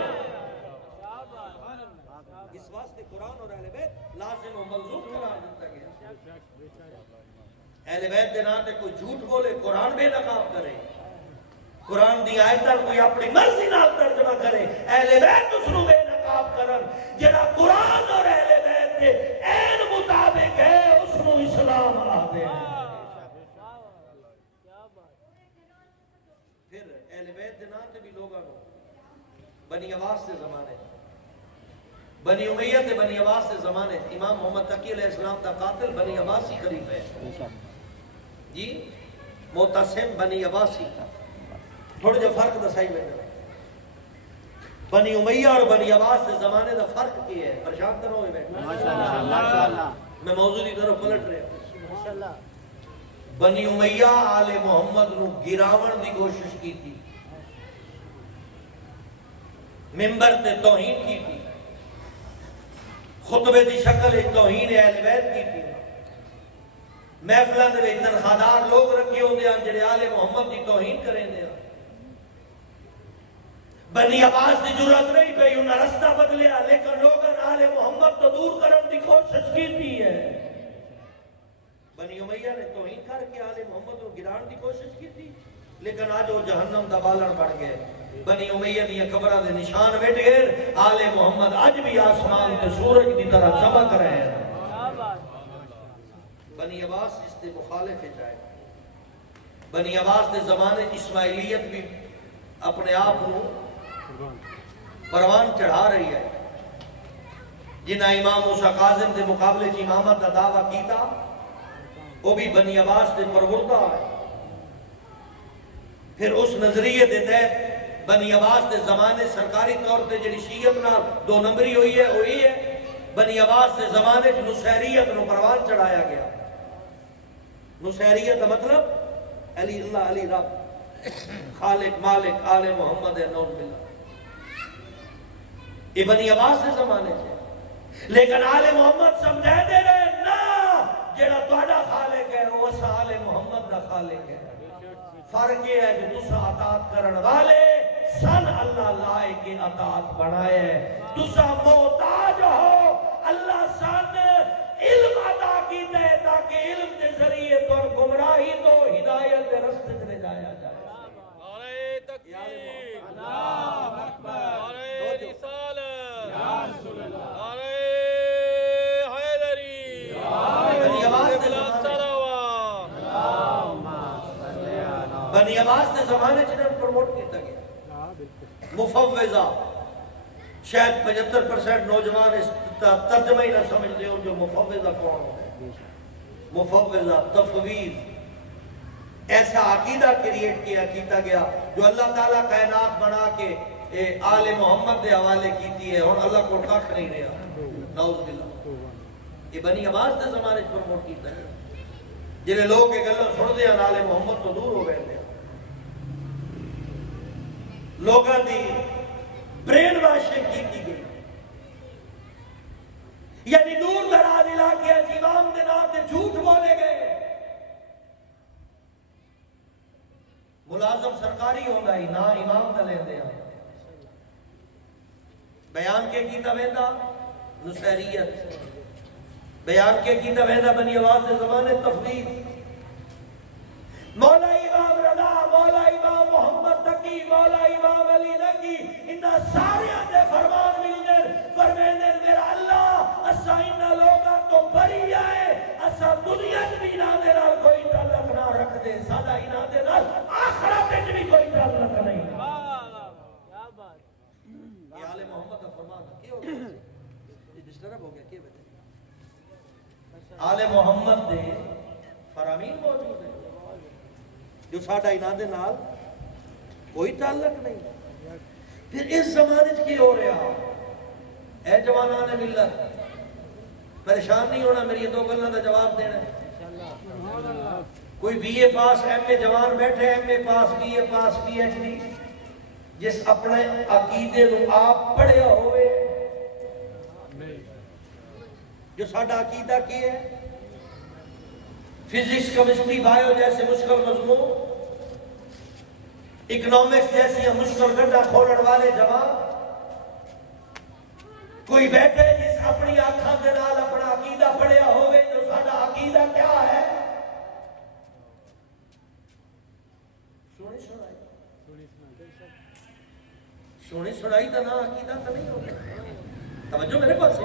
اس واسطے قرآن اور اہل بیت لازم و ملزوم قرار دیتا گیا اہل بیت دے ناتے کوئی جھوٹ بولے قرآن بے نقاب کرے قرآن دی آیتاں کوئی اپنی مرضی نال ترجمہ کرے اہل بیت اس نو بے نقاب کرن جڑا قرآن اور اہل بیت دے عین مطابق ہے اس نو اسلام آدھے پھر اہل بیت دے ناتے بھی لوگاں نو بنی عباس سے زمانے بنی امیہ تے بنی عباس سے زمانے امام محمد تقی علیہ السلام دا قاتل بنی عباسی خلیفہ ہے جی معتصم بنی عباسی تھوڑے جو فرق دسائی میں بنی امیہ اور بنی عباس سے زمانے دا فرق کی ہے پریشان کرو ہوئے بیٹھے ماشاءاللہ میں موضوع کی طرف پلٹ رہے ہوں ماشاءاللہ بنی امیہ آل محمد نو گراون دی کوشش کی تھی ممبر تے توہین کی تھی خطبے دی شکل ایک توہین اہل بیت کی تھی محفلہ دے تنخواہدار لوگ رکھے ہوندے ہیں جڑے آل محمد دی توہین کریں دے بنی عباس دی جرات نہیں پئی انہاں رستہ بدلیا لیکن لوگاں آل محمد تو دور کرن دی کوشش کی تھی ہے بنی امیہ نے توہین کر کے آل محمد کو گران دی کوشش کی تھی لیکن آج وہ جہنم دا بالن بڑھ گئے بنی امیہ دی قبرہ دے نشان بیٹھ گئے آل محمد آج بھی آسمان کے سورج دی طرح چمک رہے ہیں بنی عباس اس دے مخالف جائے بنی عباس دے زمانے اسماعیلیت بھی اپنے آپ کو پروان چڑھا رہی ہے جنہ امام موسیٰ کاظم دے مقابلے کی امامت دا دعویٰ کیتا وہ بھی بنی عباس دے پروردہ ہے پھر اس نظریے دے تحت بنی عباس دے زمانے سرکاری طور تے جڑی شیعت نال 2 نمبری ہوئی ہے وہی ہے بنی عباس دے زمانے نصیریت نو پروان چڑھایا گیا نصیریت مطلب علی اللہ علی رب خالق مالک آل محمد نور باللہ یہ بنی عباس دے زمانے سے لیکن آل محمد سمجھے دے رہے نا جڑا تہاڈا خالق ہے وہ آل محمد دا خالق ہے فرق یہ ہے کہ تسا اطاعت کرن والے سن اللہ لائے کے اطاعت بنائے تسا محتاج ہو اللہ سن علم عطا کی دے تاکہ علم کے ذریعے تو گمراہی تو ہدایت کے رستے چلے جایا جائے نعرہ تکبیر اللہ اکبر نعرہ رسالت یا رسول اللہ نعرہ حیدری بنی عباس نے بنی عباس نے زمانے چنہیں پروموٹ کیتا گیا مفوضہ شاید 75% نوجوان اس ترجمہ ہی نہ سمجھتے ہو جو مفوضہ کون ہو مفوضہ تفویض ایسا عقیدہ کریٹ کیتا گیا جو اللہ تعالیٰ کائنات بنا کے آل محمد دے حوالے کیتی ہے اور اللہ کو کھ نہیں رہا نعوذ باللہ یہ بنی عباس نے زمانے پروموٹ کیتا ہے جنہیں لوگ یہ گلوں سن دیا آل محمد تو دور ہو گئے لوگاں دی برین واشنگ کی گئی یعنی دور دراز علاقے امام دے نام تے جھوٹ بولے گئے ملازم سرکاری ہوگا ہی نہ امام دا لیندے ہیں بیان کے کیتا ویندا نصیریت بیان کے کیتا ویندا بنی عباس دے زمانے تفویض مولا امام رضا مولا امام محمد تقی مولا امام علی نقی انہا سارے دے فرمان ملنے فرمینے میرا اللہ اسا انہا لوگا تو بری آئے اسا دنیا بھی نہ دے رہا کوئی تعلق نہ رکھ دے سادہ ہی نہ دے رہا آخرت بھی کوئی تعلق نہیں یہ آل محمد کا فرمان ہے کیا ہو گیا یہ ڈسٹرب ہو گیا کیا بتا آل محمد دے فرامین موجود ہے جو ساڑھا انادے نال کوئی تعلق نہیں پھر اس زمانے کی ہو رہا اے جوانان ملت پریشان نہیں ہونا میری دو گلوں کا جواب دینا کوئی be A pass M A جوان بیٹھے M A pass B A pass P H D جس اپنے عقیدے نو آپ پڑھیا ہوئے جو ساڑھا عقیدہ کی ہے فزکس کیمسٹری بائیو جیسے مشکل مضمون اکنامکس جیسی مشکل گڈھا کھولن والے جوان کوئی بیٹھے جس اپنی آنکھاں دے نال اپنا عقیدہ پڑھیا ہوئے جو ساڈا عقیدہ کیا ہے سونی سنائی دا نا عقیدہ تو نہیں ہوگا توجہ میرے پاس ہی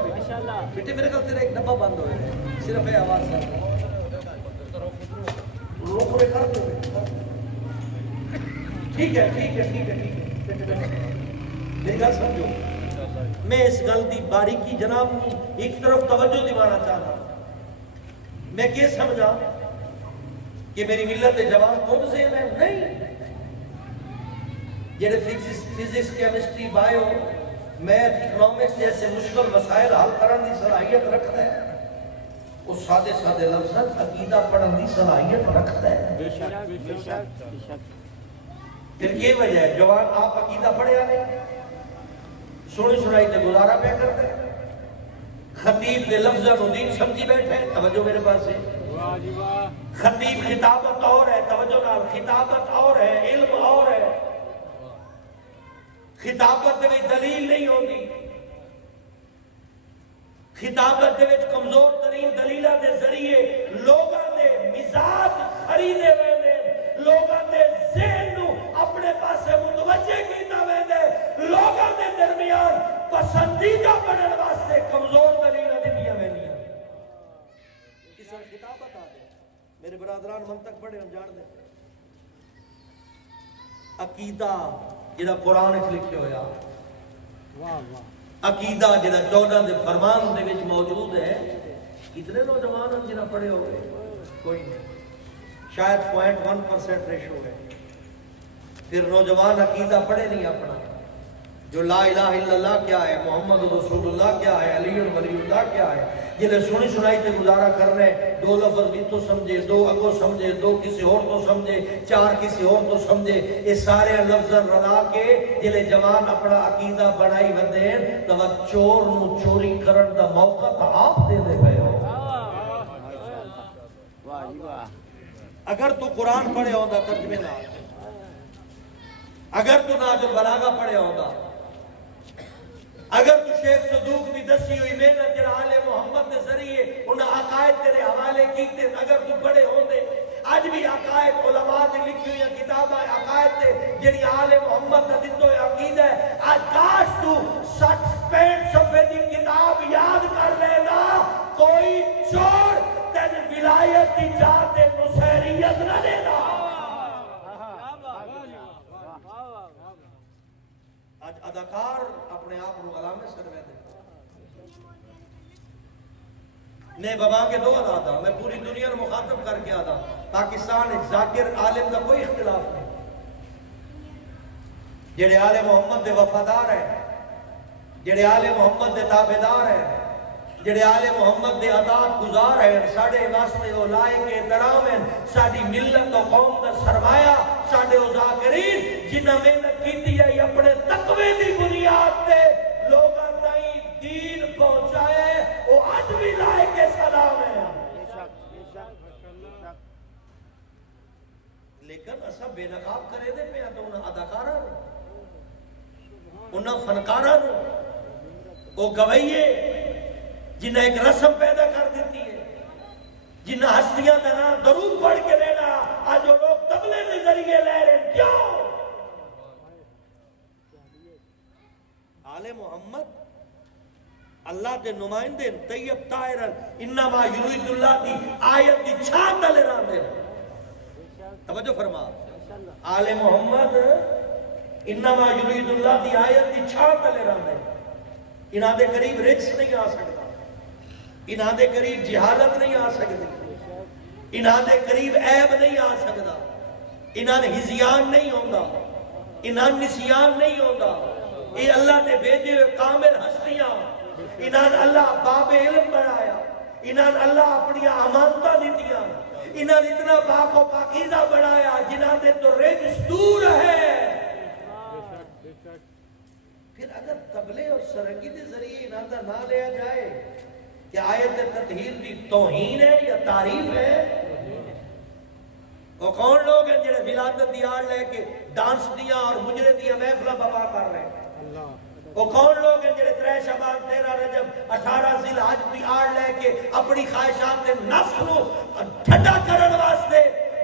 بیٹے میرے کل تیرا ایک ڈبہ بند ہوئے صرف ہے آواز ساتھ روک رہے کر دو ٹھیک ہے ٹھیک ہے ٹھیک ہے ٹھیک ہے میری گل سمجھو میں اس گل دی باریکی جناب ایک طرف توجہ دیوانا چاہتا میں کیا سمجھا کہ میری ملت جوان کون سے ہیں نہیں جڑے physics chemistry bio math economics جیسے مشکل مسائل حل کرنے کی صلاحیت رکھتا ہے اس سادے سادے لفظ عقیدہ پڑھنے کی صلاحیت رکھتا ہے پھر یہ وجہ ہے جوان آپ عقیدہ پڑھیا نہیں سنی سنائی تے گزارا پہ کرتے خطیب دے لفظہ نو دین سمجھی بیٹھے توجہ میرے پاس ہے خطیب خطابت اور ہے توجہ نال خطابت اور ہے علم اور ہے خطابت دے وچ دلیل نہیں ہوتی خطابت دے وچ کمزور ترین دلیلہ دے ذریعے لوگاں دے مزاج خریدے ہوئے لوگاں دے ذہن نو اپنے پاسے متوجہ کیتا ویندے لوگاں دے درمیان پسندیدہ بنن واسطے کمزور دلیلاں دتیاں ویندیاں اس خطابت آ گئی میرے برادران منطق پڑھے ہم جان دے عقیدہ جڑا قرآن وچ لکھیا ہویا عقیدہ جڑا 14 دے فرمان دے وچ موجود ہے کتنے نوجوان ہیں جنہاں پڑھے ہوئے کوئی نہیں شاید 0.1% ریشو ہے پھر نوجوان عقیدہ پڑھے نہیں اپنا جو لا الہ الا اللہ کیا ہے محمد رسول اللہ کیا ہے علی ولی اللہ کیا ہے جنہیں سنی سنائی تے گزارا کر رہے دو لفظ بھی تو سمجھے دو اگو سمجھے دو کسی اور تو سمجھے چار کسی اور تو سمجھے یہ سارے لفظ رلا کے جنہیں جوان اپنا عقیدہ بڑھائی ودے تو چور نو چوری کرن دا موقع تا آپ دے دے گئے ہو اگر تو قرآن پڑھے ہوندہ ترجمے نہ اگر تو ناج البلاغہ پڑھیا ہوگا، اگر تو شیخ صدوق دی دسی ہوئی محنت جڑا آل محمد دے ذریعے انہاں عقائد تیرے حوالے کیتے، اگر تو پڑھے ہوندے آج بھی عقائد علماء دی لکھی ہوئی کتاباں عقائد تے جڑی آل محمد دا دتو عقیدہ ہے، آج کاش تو 60-65 صفحے دی کتاب یاد کر لینا، کوئی چور تین ولایت دی ذات نصیریت نہ دینا۔ آج اداکار اپنے آپ کو علامے سروے دے نے بابا کے دو ادا تھا، میں پوری دنیا میں مخاطب کر کے آدھا پاکستان ایک ذاکر عالم کا کوئی اختلاف نہیں، جڑے آل محمد دے وفادار ہیں، جڑے آل محمد دے تابعدار ہیں، جڑے آل محمد دے اطاعت گزار ہیں، ساڑھے واسطے وہ لائق احترام ہیں، ساڑھی ملت و قوم دا سرمایہ، ساڑھے وہ ذاکرین جنہ محنت کیتی ہے اپنے تقوی دی بنیاد تے لوگاں تائیں دین پہنچائے، وہ آج بھی لائق سلام ہے۔ لیکن ایسا بے نقاب کرے دے پہ تو انہاں اداکارہ انہاں فنکارہ وہ گوئیے جنہیں ایک رسم پیدا کر دیتی ہے، جنہیں ہستیاں دینا درود پڑھ کے لینا، آج وہ لوگ تبلے کے ذریعے لے رہے، کیوں؟ آل محمد اللہ دے نمائندے طیب طاہر انما یرید اللہ دی آیت دی چھان دلے راندے، توجہ فرما، آل محمد انما یرید اللہ دی آیت دی چھان دلے راندے، انہاں دے قریب رجس نہیں آ سکتا، انہاں دے قریب جہالت نہیں آ سکتی، انہاں دے قریب عیب نہیں آ سکتا، انہاں نے ہزیان نہیں ہوندہ، انہاں نسیان نہیں ہوندہ، یہ اللہ نے بھیجے ہوئے کامل ہستیاں، انہاں اللہ باب علم بڑھایا، انہاں اللہ اپنی امانتہ دیتیاں، انہاں اتنا پاک و پاکیزہ بڑھایا جنہاں دے تو رجس دور ہے۔ پھر اگر تبلے اور سرنگی کے ذریعے انہاں دا نہ لیا جائے کہ آیت تطہیر دی توہین ہے یا تعریف ہے؟ وہ کون لوگ ہیں جنہیں ولادت دی آڑ لے کے ڈانس دیاں اور مجرے دیاں محفلہ بابا کر رہے ہیں؟ وہ کون لوگ ہیں جنہیں 3 شعبان 13 رجب 18 ذی الحج دی آڑ لے کے اپنی خواہشات نفس کو ٹھنڈا کرن واسطے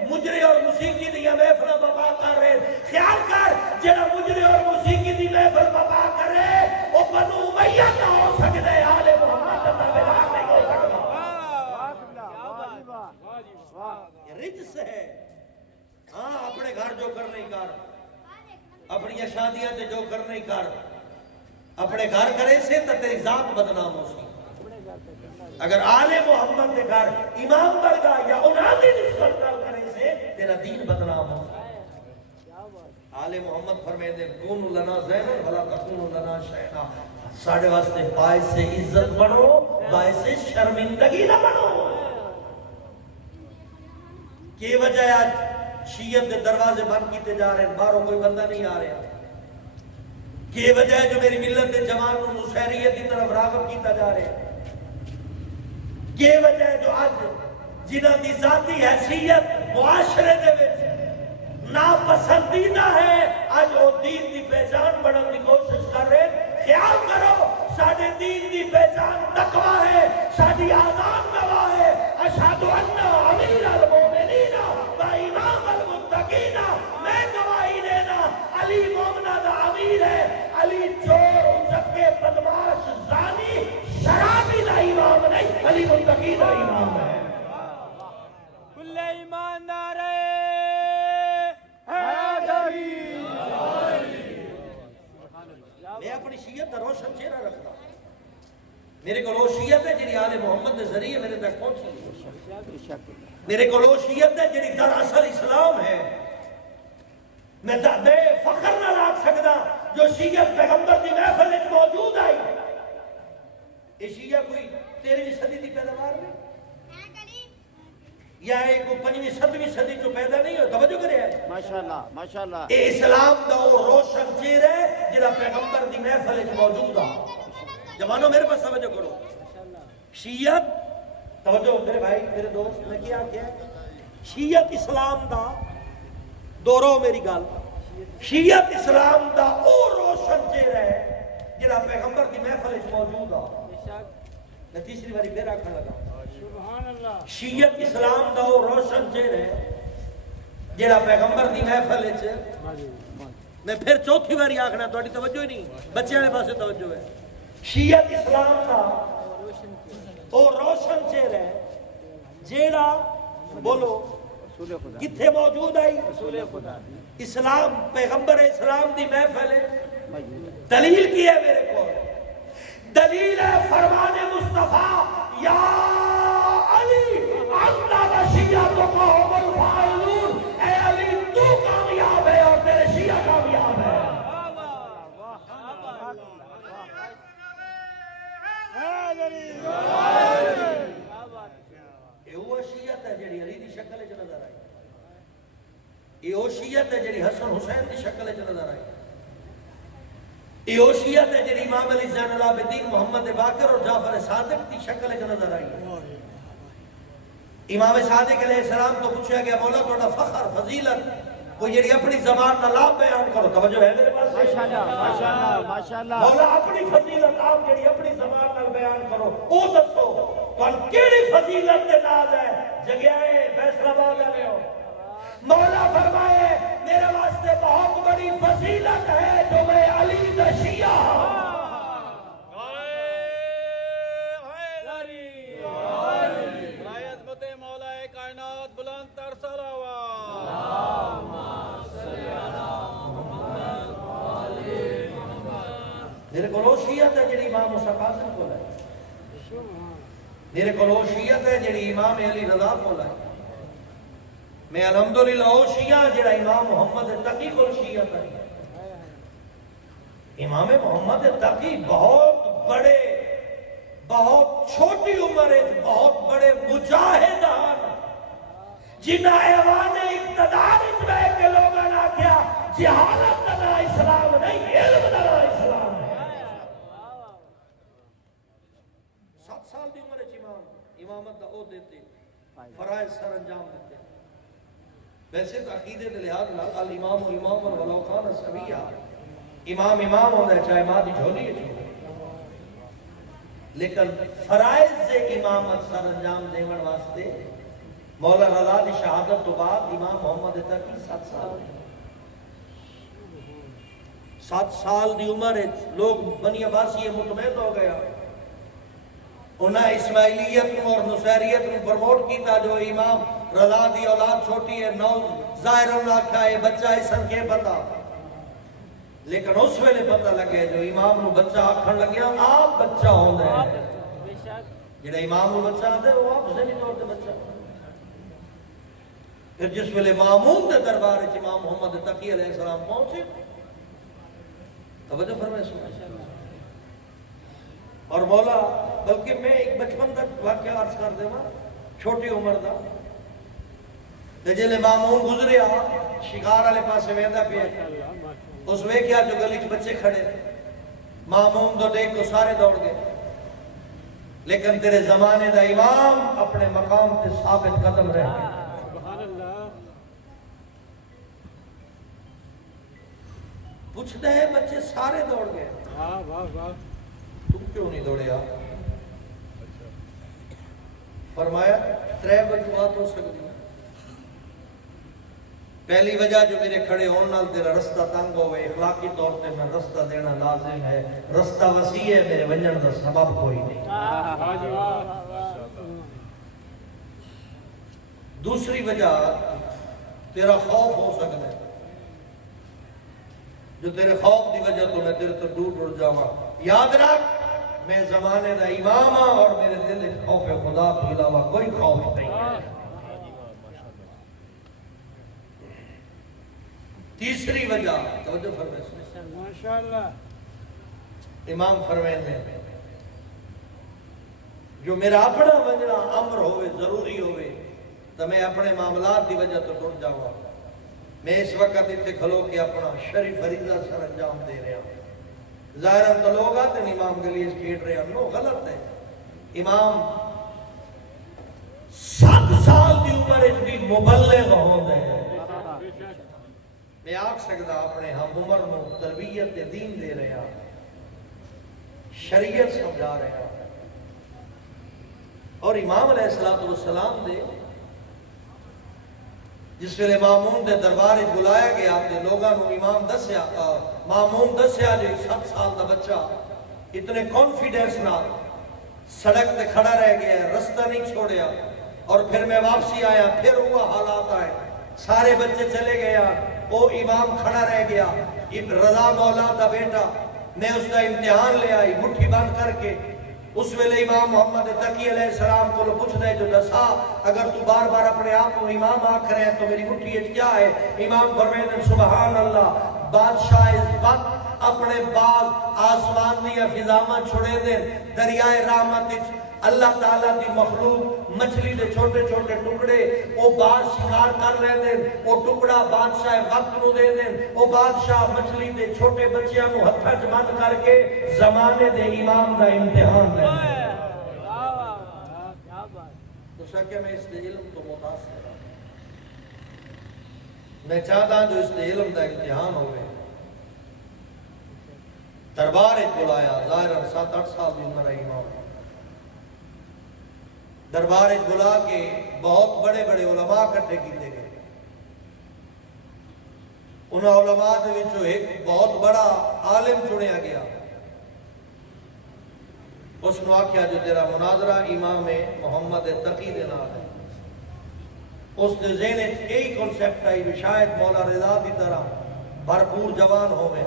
مجرے اور موسیقی دی محفل بابا کر رہے ہیں؟ خیال کر جنہاں مجرے اور موسیقی دی محفل بابا کر رہے ہیں وہ بنو امیہ نہ ہو سکتے، آل محمد کا تابعدار نہیں ہو سکتا۔ یہ رجس ہے۔ ہاں اپنے گھر جو کر نہیں کر، اپنی شادیاں تے جو کر نہیں کر، اپنے گھر کرے سے تو تیری ذات بدنام ہو سی۔ اگر آل محمد کے گھر امام برگا یا انہاں دی نسبت کرے سے تیرا دین بدنام ہو سی۔ آل محمد فرمائے دے کون لنا زین ولا تکون لنا شینا، ساڑھے واسطے باعث عزت بنو، باعث شرمندگی نہ بنو۔ کی وجہ آج شیعت دے دروازے بند کیتے جا رہے ہیں، باہروں کوئی بندہ نہیں آ رہا؟ کی وجہ ہے جو میری ملت دے جوان کو نصیریت کی طرف راغب کیتا جا رہا ہے؟ کی وجہ ہے جو آج جنہاں دی ذاتی حیثیت معاشرے دے وچ ناپسندیدہ ہے، آج وہ دین دی پہچان بڑھن دی کوشش کر رہے ہیں۔ خیال کرو ساڑھے دین دی پہچان تقویٰ ہے، ساڑھی آزان گواہ ہے، اشہدو ان امیر المومنین و امام المتقین، میں گواہی دینا علی مومنہ دا امیر ہے، علی چور اچکے بدماش زانی شرابی دا امام نہیں، علی متقی دا امام ہے۔ کل ایماندار میں اپنی شیعت کا روشن چہرہ رکھتا ہوں، میرے کو وہ شیعت ہے جنہی آل محمد کے ذریعے میرے تک پہنچی، میرے کو وہ شیعت ہے جنہی دراصل اسلام ہے۔ میں فخر نہ رکھ سکتا جو شیعت پیغمبر دی محفل میں موجود آئی، یہ شیعہ کوئی 13ویں صدی کی پیداوار میں یا ایک 5ویں 7ویں صدی جو پیدا نہیں ہو، توجہ کرے ہے ماشاءاللہ ماشاءاللہ، اے اسلام دا وہ روشن چہرہ ہے جنہا پیغمبر دی محفل میں موجود ہے۔ جوانوں میرے پاس توجہ کرو، شیعت توجہ میرے بھائی میرے دوست، میں کیا ہے شیعت اسلام دا دورو میری گل شیعت اسلام دا او روشن چہرہ ہے جڑا پیغمبر کی محفل وچ موجود آ. میں تیسری باری پھر آکھن لگا شیعت اسلام دا او روشن چہرہ ہے جڑا پیغمبر دی محفل وچ. میں پھر چوتھی باری آکھنا تہاڈی توجہ ہی نہیں بچے والے پاسے توجہ ہے. شیعت اسلام دا او روشن چہرہ ہے جیڑا بولو رسول خدا کتھے موجود ہے رسول خدا اسلام پیغمبر اسلام دی محفل ہے. موجود ہے. دلیل کی ہے میرے کو؟ دلیل ہے فرمان مصطفیٰ یا علی انت وشیعتک هم الفائزون. اے علی تو کامیاب ہے اور تیرے شیعہ کامیاب ہے. یہ وہ شیعت ہے جڑی علی دی شکل وچ نظر آئی. یہ وہ شیعت ہے جڑی حسن حسین دی شکل وچ نظر آئی. یہ وہ شیعت ہے جڑی امام علی زین العابدین محمد باقر اور جعفر صادق دی شکل وچ نظر آئی. امام صادق علیہ السلام تو پوچھا گیا مولا تھوڑا فخر فضیلت کوئی جڑی اپنی زبان نال آپ بیان کرو. توجہ ہے میرے پاس؟ ماشاءاللہ ماشاءاللہ ماشاءاللہ. مولا اپنی فضیلت آپ جڑی اپنی زبان نال بیان کرو او دسو تن کیڑی فضیلت دے نال ہے جگہ فیصلہ آباد والے ہو. مولا فرمائے میرے واسطے بہت بڑی فضیلت ہے جو میں علی دا شیعہ ہوں. میرے کو شیعت ہے جڑی امام موسیٰ قاسم کو لائے. میرے کو شیعت ہے جڑی امام علی رضا کو لائے. میں الحمدللہ او شیعہ جڑا امام محمد تقی کو شیعت ہے. امام محمد تقی بہت بڑے بہت چھوٹی عمر ہے بہت بڑے مجاہدان جنہ ایوان اقتدار اس میں کے لوگوں نے کیا جہالت نہ اسلام نہیں علم نہ اسلام ہے. 7 سال دی عمر امامت دا او دیتے فرائض سر انجام دیتے. ویسے تو عقیدے دے لحاظ نال الامام امام ولو کان صبیا امام امام ہوندا ہے چاہے ماں دی جھولی ہے لیکن فرائض سے امامت سر انجام دیون واسطے مولا رضا دی شہادت تو بعد امام محمد تقی 7 سال 7 سال دی عمر لوگ بنی عباسی مطمئن ہو گیا. انہاں اسماعیلیت اور نصیریت کو پروموٹ کیتا جو امام رضا دی اولاد چھوٹی ہے نو ظاہر انہاں کہا ہے بچہ اسن کے پتا. لیکن اس ویلے پتہ لگے جو امام نو بچہ آکھن لگیا آپ بچہ ہوندا ہے. جڑا امام نو بچہ آتا ہے وہ آپ سے بھی طور تے بچہ. پھر جس ویلے مامون دے دربار وچ امام محمد تقی علیہ السلام پہنچے توجہ فرمائے سبحان. اور مولا بلکہ میں ایک بچپن کا واقعہ عرض کر دے چھوٹی عمر دا. جلے مامون گزریا شکار والے پاسے ویندا پیا اس ویکھیا جو گلی وچ بچے کھڑے مامون تو دیکھ کو سارے دوڑ گئے. لیکن تیرے زمانے دا امام اپنے مقام تے ثابت قدم رہ گیا. پوچھتے ہیں بچے سارے دوڑ گئے تم کیوں نہیں دوڑیا؟ فرمایا 3 وجوہات ہو سکتی. پہلی وجہ جو میرے کھڑے ہونے نال تیرا رستہ تنگ ہوئے اخلاقی طور پہ میں رستہ دینا لازم ہے. رستہ وسیع ہے میرے ونجن کا سبب کوئی نہیں. دوسری وجہ تیرا خوف ہو سکتا ہے جو تیرے خوف دی وجہ تو میں تیرے تو دور جاواں. یاد رکھ میں زمانے دا امام ہاں اور میرے دل میں خوف خدا کے علاوہ کوئی خوف نہیں ہے. تیسری وجہ توجہ فرمائے ماشاءاللہ امام فرمائے ہیں جو میرا اپنا وجنا امر ہوئے ضروری ہوئے تو میں اپنے معاملات دی وجہ تو ٹر جاؤں. میں اس وقت اتنے کھلو کے اپنا شریف فریضہ سر انجام دے رہا ہوں. ظاہر تو لوگ آتے ہیں امام کے لیے کھیڑ رہے ہیں. نو غلط ہے. امام 7 سال دی عمر بھی مبلغ ہوندے ہیں. میں میں آکھ سکتا اپنے ہم عمر نو تربیت دے دین دے رہے ہیں، شریعت سمجھا رہے ہیں. اور امام علیہ السلام دے جس ویلے مامون دے دربار بلایا گیا تے لوگاں نو امام دسیا مامون دسیا جو 7 سال دا بچہ اتنے کانفیڈنس نال سڑک تے کھڑا رہ گیا ہے، رستہ نہیں چھوڑیا. اور پھر میں واپسی آیا، پھر ہوا حالات آئے، سارے بچے چلے گیا، وہ امام کھڑا رہ گیا. رضا مولا دا بیٹا میں اس کا امتحان لے آئی مٹھی بند کر کے. اس ویلے امام محمد تقی علیہ السلام کو پوچھ دے جو دسا اگر تو بار بار اپنے آپ کو امام آکھ رہے ہیں تو میری مٹھی اچ کیا ہے؟ امام فرمائے سبحان اللہ، بادشاہ اس وقت اپنے باغ آسمان دیا فضاواں چھڑے دے، دریائے رحمت اللہ تعالیٰ دی مخلوق مچھلی دے چھوٹے چھوٹے ٹکڑے وہ باز شکار کر لے دیں، وہ ٹکڑا بادشاہ وقت نو دے دیں، وہ بادشاہ مچھلی دے چھوٹے بچیاں نو ہتھا بند کر کے زمانے دے امام دا امتحان لے دیں. تو سکے میں اس دے علم تو متاثر ہوں، میں چاہتا ہوں جو اس دے علم دا امتحان ہوئے. دربار بلایا، ظاہر 7-8 سال دی عمر ہے امام. دربار بلا کے بہت بڑے بڑے علماء اکٹھے کیتے گئے. ان علماء دے وچوں ایک بہت بڑا عالم چنیا گیا. اس نے آکھیا جو تیرا مناظرہ امام محمد تقی دے نال ہے. اس دے ذہن وچ یہی کنسپٹ آئی بھی شاید مولا رضا دی طرح بھرپور جوان ہوئے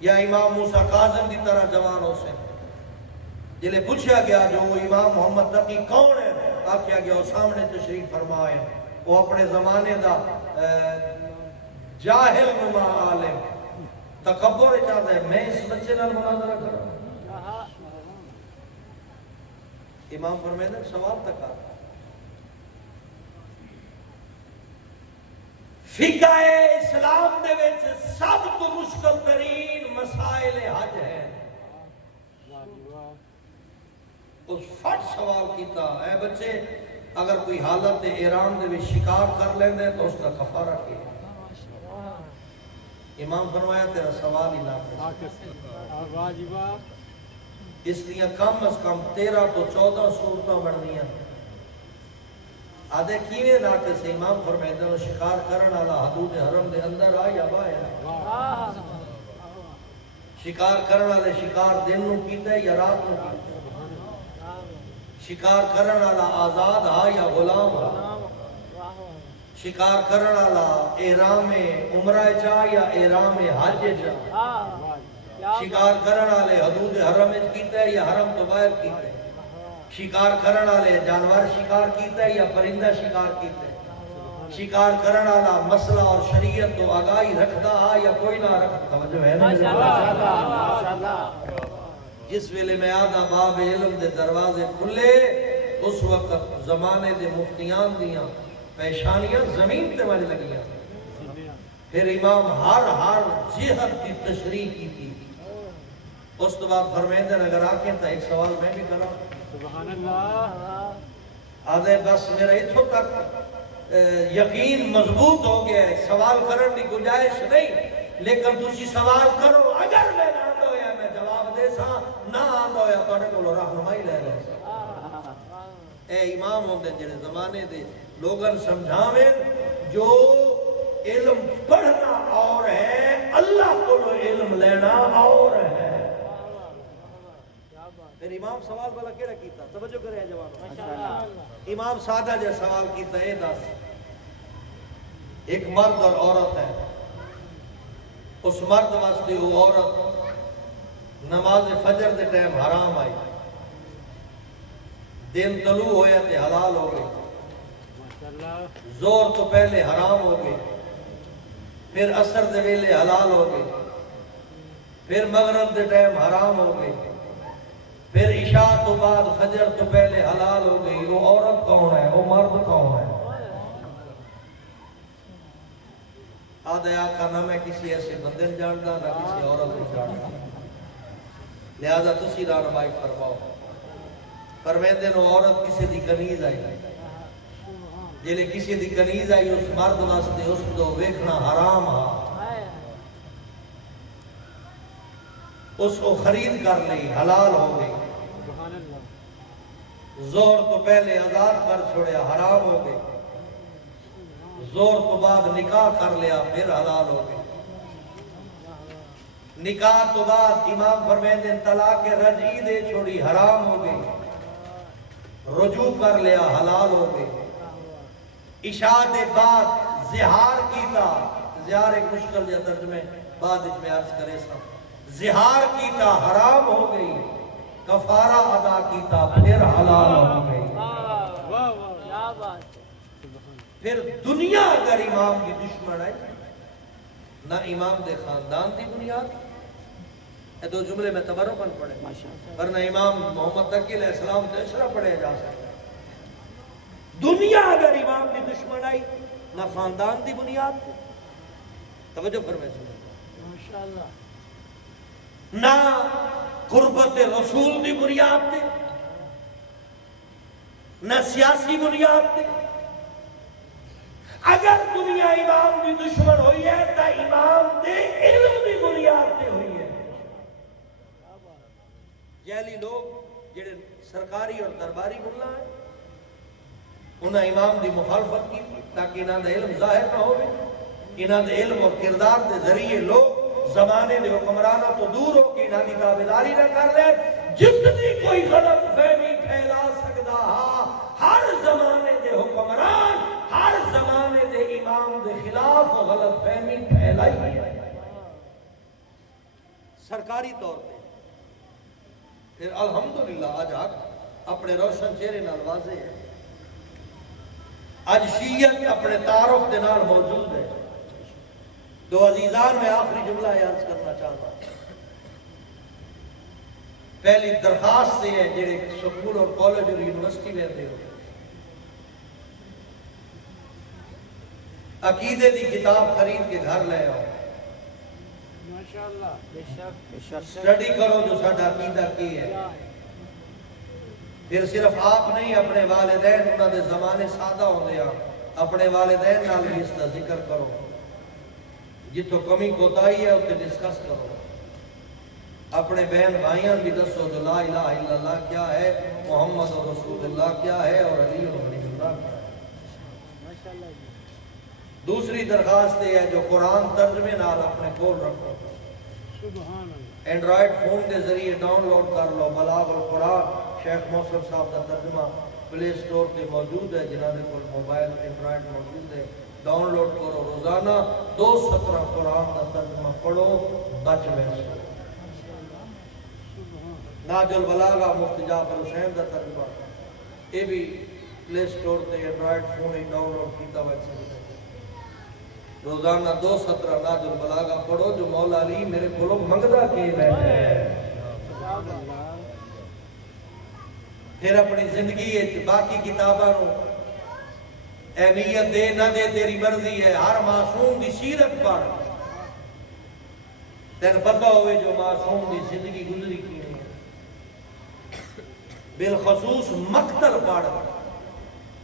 یا امام موسیٰ کاظم دی طرح جوان ہو سے. جلے پوچھا گیا جو امام محمد تقی کون ہے، آکھیا گیا وہ سامنے تشریف فرمائے، وہ اپنے زمانے دا جاہل نما عالم تکبر چاہتا ہے میں اس بچے نال مناظرہ کروں. امام فرمائے نے سوال تک آتا فقہ اسلام دے وچ سب تو مشکل ترین مسائل حج ہے. اس فٹ سوال کیتا اے بچے اگر کوئی حالت احرام دے وچ شکار کر لیندے تو اس کا کفارہ کیا؟ امام فرمایا تیرا سوال ہی ناقص. اس لیے کم از کم 13 تو 14 صورتاں بننیاں. آدھے کیویں ناقص ہے؟ امام فرمائے نے شکار کرن والا حدود حرم دے اندر آ یا باہر؟ شکار کرن والے شکار دن نو کیتا ہے یا رات نو کیتا ہے؟ شکار کرن والا آزاد ہا یا غلام ہا؟ شکار کرن والا احرام عمرہ چا یا احرام حج چا؟ شکار کرن والے حدود حرم وچ کیتا ہے یا حرم تو باہر کیتا ہے؟ شکار کرن والے جانور شکار کیتا ہے یا پرندہ شکار کیتا ہے؟ شکار کرن والا مسئلہ اور شریعت تو آگاہی رکھدا ہا یا کوئی نہ رکھدا؟ توجہ ہے نا؟ ماشاءاللہ. جس ویلے میں آدھا باب علم دے دروازے کھلے اس وقت زمانے دے مفتیان دیاں پیشانیاں زمین تے والے لگیاں. پھر امام ہر جہت کی تشریح کی تھی. اس تو بعد فرمائندے اگر آکھیں تو ایک سوال میں بھی کروں. سبحان اللہ. آدھے بس میرا اتھو تک یقین مضبوط ہو گیا ہے، سوال کرن کی گنجائش نہیں، لیکن تسی سوال کرو. اگر میں نہ آندا ہویا میں جواب دے سا، نہ آندا ہویا تواڈے کولوں رہنمائی لے لے سا. اے امام ہوندے جڑے زمانے دے لوگاں سمجھاویں جو علم پڑھنا اور ہے، اللہ کولوں علم لینا اور ہے. پھر امام سوال والا کیڑا کیتا؟ توجہ کرے جواب. امام سادہ جا سوال کیتا اے دس ایک مرد اور عورت ہے، اس مرد واسطے وہ عورت نماز فجر دے ٹائم حرام آئی، دن طلوع ہویا تے حلال ہو گئی، زور تو پہلے حرام ہو گئی، پھر عصر دے ویلے حلال ہو گئی، پھر مغرب دے ٹائم حرام ہو گئی، پھر عشاء تو بعد فجر تو پہلے حلال ہو گئی. وہ عورت کون ہے؟ وہ مرد کون ہے؟ آدھے آقا نہ میں کسی ایسے بندے نہیں جانتا نہ کسی عورت نہیں جانتا، لہذا تسی رہنمائی فرماؤ. فرمیندے نو عورت کسی دی کنیز آئی جلے کسی دی کنیز آئی اس مرد واسطے اس دو ویکھنا حرام ہا اس کو خرید کر لی حلال ہو گئی زور تو پہلے آزاد کر چھوڑیا حرام ہو گئی زور تو بعد نکاح کر لیا پھر حلال ہو گئی نکاح تو بعد امام فرمیندے طلاق رجعی دے چھوڑی حرام ہو گئی رجوع کر لیا حلال ہو گئی عشاء دے بعد زہار کیتا زہار ایک مشکل جا ترجمے بعد اس میں عرض کرے سا زہار کیتا حرام ہو گئی کفارہ ادا کیتا پھر حلال ہو گئی پھر دنیا اگر امام کی دشمن ہے نہ امام دے خاندان دی بنیاد یہ دو جملے میں تبرکن پڑھے ورنہ امام محمد تقی علیہ السلام سے اشرا پڑھے جا سکتے دنیا اگر امام دی دشمن آئی نہ خاندان دی بنیاد تھی توجہ فرمائے ماشاءاللہ نہ قربت رسول دی بنیاد تھی نہ سیاسی بنیاد تھی اگر دنیا امام دی دشمن ہوئی ہے تو امام دے علم دی بنیاد تے ہوئی ہے جیلی لوگ جڑے سرکاری اور درباری ملا ہیں انہاں امام دی مخالفت کی تاکہ انہاں دا علم ظاہر نہ ہوئے انہاں دا علم اور کردار دے ذریعے لوگ زمانے دے حکمرانہ تو دور ہو کے انہاں دی تابعداری نہ کر لیں جتنی کوئی غلط فہمی پھیلا سکتا ہر زمانے دے حکمران ہر زمانے دے امام دے خلاف غلط فہمی پھیلائی ہے سرکاری طور پہ پھر الحمدللہ آج حق اپنے روشن چہرے نال واضح ہے آج شیعت اپنے تعارف دے نال موجود ہے دو عزیزان میں آخری جملہ عرض کرنا چاہتا ہوں پہلی درخواست سے ہے جڑے سکول اور کالج اور یونیورسٹی میں دے ہو عقیدے دی کتاب خرید کے گھر لے آؤ سٹڈی کرو جو ساڈا عقیدہ کی ہے پھر صرف آپ نہیں اپنے والدین انہاں دے زمانے سادہ ہوندے ہیں اپنے والدین نال بھی اس کا ذکر کرو جتوں کمی کوتاہی ہے اسے ڈسکس کرو اپنے بہن بھائیاں بھی دسو جو لا الہ الا اللہ کیا ہے محمد رسول اللہ کیا ہے اور علی ولی اللہ کیا ہے دوسری درخواست یہ ہے جو قرآن ترجمے نال اپنے کول رکھو اینڈرائیڈ فون کے ذریعے ڈاؤن لوڈ کر لو بلاغ القرآن شیخ محسن صاحب کا ترجمہ پلے سٹور پہ موجود ہے جنہاں نے کوئی موبائل اینڈرائیڈ موجود ہے ڈاؤن لوڈ کرو روزانہ 2 سطرہ قرآن کا ترجمہ پڑھو بچ محسوس ناج البلاغہ مفتی جعفر حسین کا ترجمہ یہ بھی پلے سٹور پہ اینڈرائیڈ فون ہی ڈاؤن لوڈ کیتا ہوا ہے روزانہ 2 سطرہ ناج البلاغہ پڑھو جو مولا علی میرے کو لوگ منگدہ کے بیٹھے ہیں پھر اپنی زندگی باقی کتاباں اہمیت دے نہ دے تیری مرضی ہے ہر معصوم دی سیرت پڑھ تین پتہ ہوئے جو معصوم دی زندگی گزری کی ہے بالخصوص مقتل پڑھ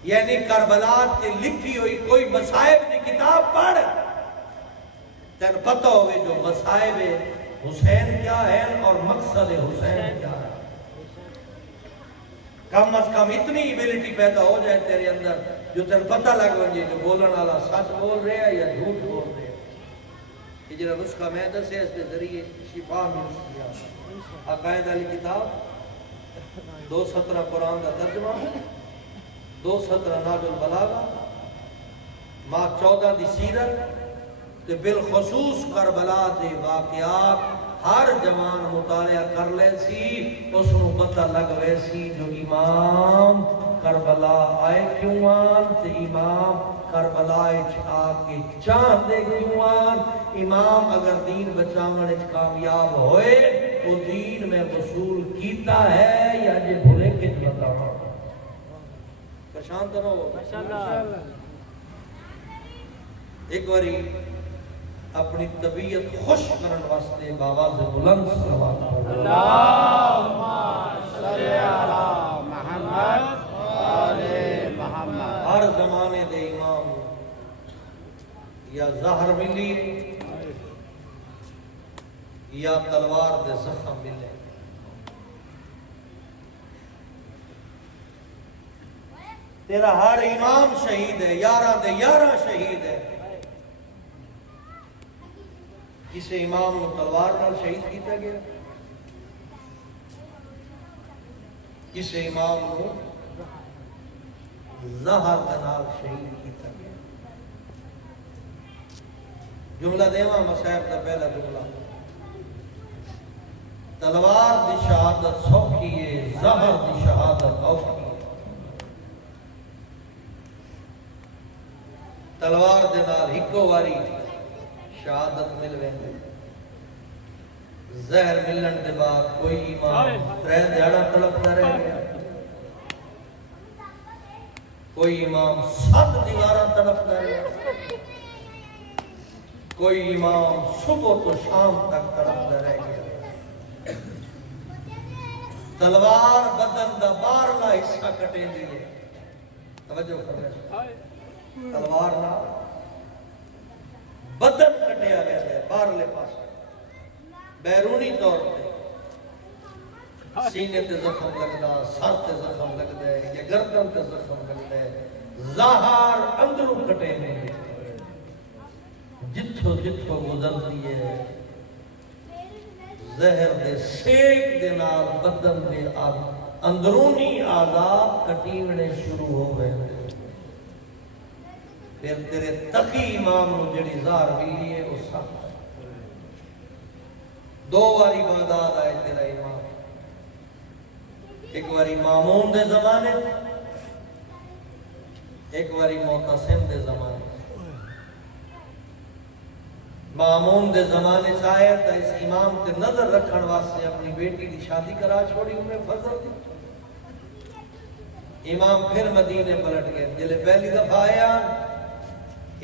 یعنی کربلا تے لکھی ہوئی کوئی مصائب دی کتاب پڑھ تین پتہ ہوئے جو مصائب حسین کیا ہے اور مقصد حسین کیا ہے کم از کم اتنی ایبیلٹی پیدا ہو جائے تیرے اندر جو تین پتہ لگ ونجے جو بولن والا سچ بول رہے ہیں یا جھوٹ بول رہے ہیں یہ جنہا نسخہ میں دسے اس کے ذریعے شفا مل سکیا عقائد علی کتاب 2 سطرہ قرآن کا ترجمہ 2 سطرہ ناج البلاغہ ماہ 14 دی سیرت تے بالخصوص کربلا دے واقعات ہر جوان مطالعہ کر لے سی اس کو پتہ لگ وے سی جو امام کربلا آئے کیوں آن تے امام کربلا آ کے چاہتے کیوں آن امام اگر دین بچاونے کامیاب ہوئے وہ دین میں وصول کیتا ہے یا جے بھولے کے بتاؤں پریشان تو رہو ایک باری اپنی طبیعت خوش کرن واسطے باواز بلند صلوات اللہم صلی علی محمد آل محمد ہر زمانے دے یا زہر ملی یا تلوار دے زخم ملے. تیرا ہر امام شہید ہے، 11 دے 11 شہید ہے. کسی امام کو تلوار نال شہید کیتا گیا، کسی امام کو زہر دے نال شہید کیتا گیا. جملہ دیواں مصائب کا پہلا جملہ، تلوار دی شہادت سوکھی ہے، زہر دی شہادت اوکھی ہے. تلوار دے نال ہکو واری شہادت مل ویندی، زہر ملن دے بعد کوئی امام 3 دھیاڑا تڑپدا رہ گیا، کوئی امام 7 دیواراں تڑپدا رہیا، کوئی امام صبح تو شام تک تڑپدا رہ گیا. تلوار بدن دا باہرلا حصہ کٹیندی ہے. توجہ کرو، تلوار نال بدن کٹیا گیا ہے باہرلے پاس، بیرونی طور پہ سینے تے زخم لگدا، سر تے زخم لگدا ہے یا گردن تے زخم لگدا ہے. ظاہر اندروں کٹے میں جتھوں جتھوں گزرتی ہے زہر دے سیک دے نال بدن دے اندرونی آزاد کٹیونے شروع ہو گئے. پھر تیرے تقی امام نو جڑی زہر ملی ہے اس ساتھ 2 واری بغداد آئے تیرا امام. ایک واری مامون دے زمانے، ایک واری معتصم دے زمانے. مامون دے زمانے چاہے تا اس امام تے نظر رکھن واسطے اپنی بیٹی دی شادی کرا چھوڑی انہیں فضل دی. امام پھر مدینے پلٹ گئے. جلے پہلی دفعہ آیا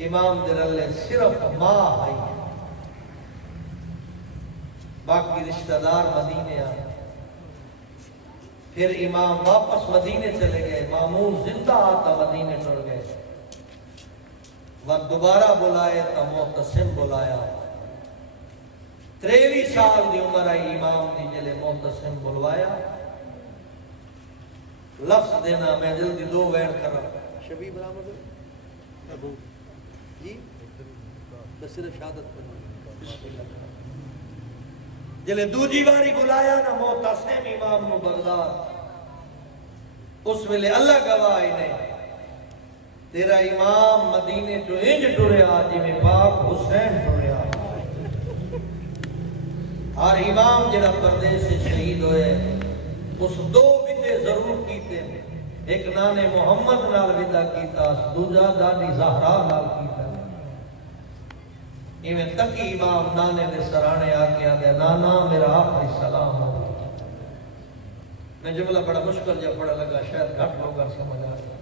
امام دے رلے صرف ماں آئی، باقی رشتہ دار مدینے آئے. پھر امام واپس مدینے چلے گئے، مامون زندہ آتا مدینے ٹر گئے. وقت دوبارہ بلائے تا معتصم بلایا. 23 سال دی عمر آئی امام دی جلے معتصم بلوایا. لفظ دینا میں جلدی 2 وین کرا. شبیب برآمد ابو جی بس صرف شہادت کرنا. بسم اللہ. جلے دوجی باری بلایا نا معتصم امام نو بغداد، اس ویلے اللہ گواہ نے تیرا امام مدینے جو انج ٹریا جی میں باپ حسین ٹریا. اور امام جڑا پردیس سے شہید ہوئے اس 2 ودے ضرور کیتے ہیں. ایک نانے محمد نال ودا کیتا، دوجا دادی زہرا نال کیتا. ایویں تکی امام نانے دے سرانے آ کے آدھے نانا میرا آخری سلام ہو. میں جملہ بڑا مشکل جا پڑا لگا، شاید گھٹ لوگا سمجھ آ گیا.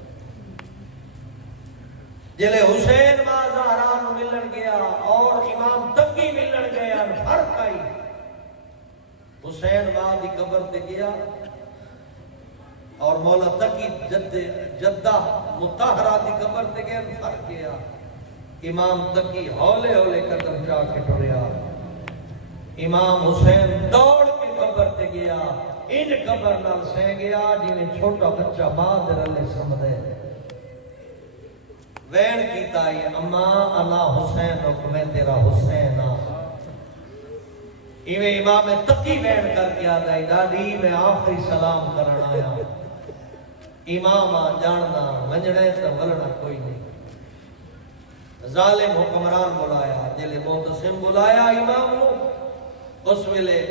جلے حسین ماں زہرا نو ملن گیا اور امام تکی ملن گیا، فرق آئی. حسین ماں دی قبر تے گیا اور مولا تکی جدہ مطہرہ دی قبر تے گیا، فرق گیا. امام تکی ہولے ہولے قدم جا کے ٹریا. امام حسین دوڑ کے قبر تے گیا، ان قبر نال سہ گیا جنہیں چھوٹا بچہ ماں دے رلے سمدے. وین کیتا ہے اماں انا حسین میں تیرا حسین آ. ایویں امام تقی وین کر کے آدھا ہے ڈاڈی میں آخری سلام کرنا آیا. امام آ جاننا منجنے تا ملنا کوئی نہیں. ظالم حکمران بلایا، جلے معتصم بلایا امام نو، اس ویلے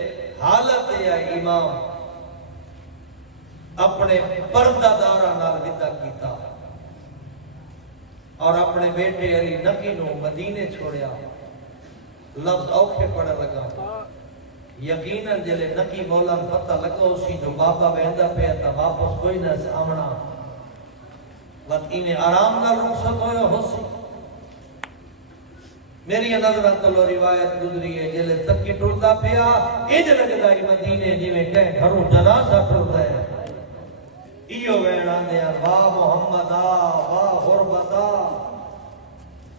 حالت ہے امام اپنے پردہ دارہ نال ودا کیتا اور اپنے بیٹے علی نقی نو مدینے چھوڑیا. لفظ اوکھے پڑھا لگا. یقیناً جلے نقی مولا پتہ لگا اسی جو بابا بہندہ پہ تا واپس کوئی نہ سامنا. وقتی میں آرام نہ رخصت ہویا ہو سی. میری نظر تلو روایت گزری ہے جلے تکی ٹرتا پیا انج لگدا ہے مدینے جی میں کہیں گھروں جنازہ ٹرتا ہے. ایو وین آندے واہ محمد آ واہ غربت آ.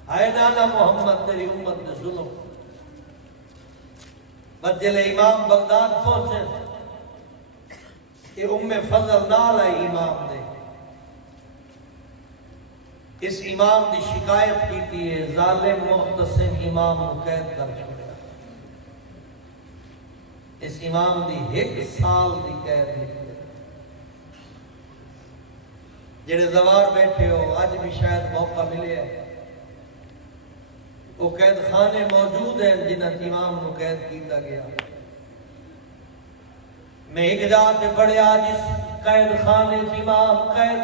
آئے نانا محمد تیری امت نے ظلم بدل امام بغداد پہنچے کہ فضل نال آئی امام نے اس امام دی شکایت کی ہے ظالم محتسم امام نو قید کر چھوڑیا اس امام دی 1 سال دی قید لکھی جڑے زوار بیٹھے ہو آج بھی شاید موقع ملے ہے وہ قید خانے موجود ہیں جنہاں امام نو قید کیتا گیا میں ایک جات پڑھیا جس قید خانے امام قید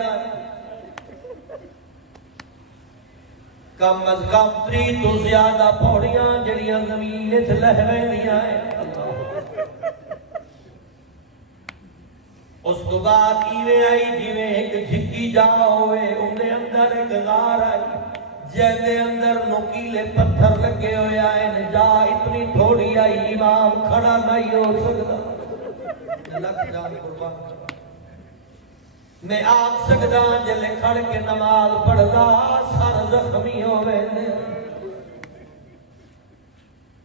کم از کم 3 تو زیادہ پوڑیاں جڑیاں زمین وچ لہ رہندیاں ہیں اس تو بعد ایویں آئی جویں ایک جھکی جا ہوئے اندے اندر ایک غار آئی جیندے اندر نوکیلے پتھر لگے ہوئے آئے جا اتنی تھوڑی آئی امام کھڑا نہیں ہو سکتا لگ جان قربان میں آگ سکتا جلے کھڑ کے نماز پڑھدا سر زخمی ہوئے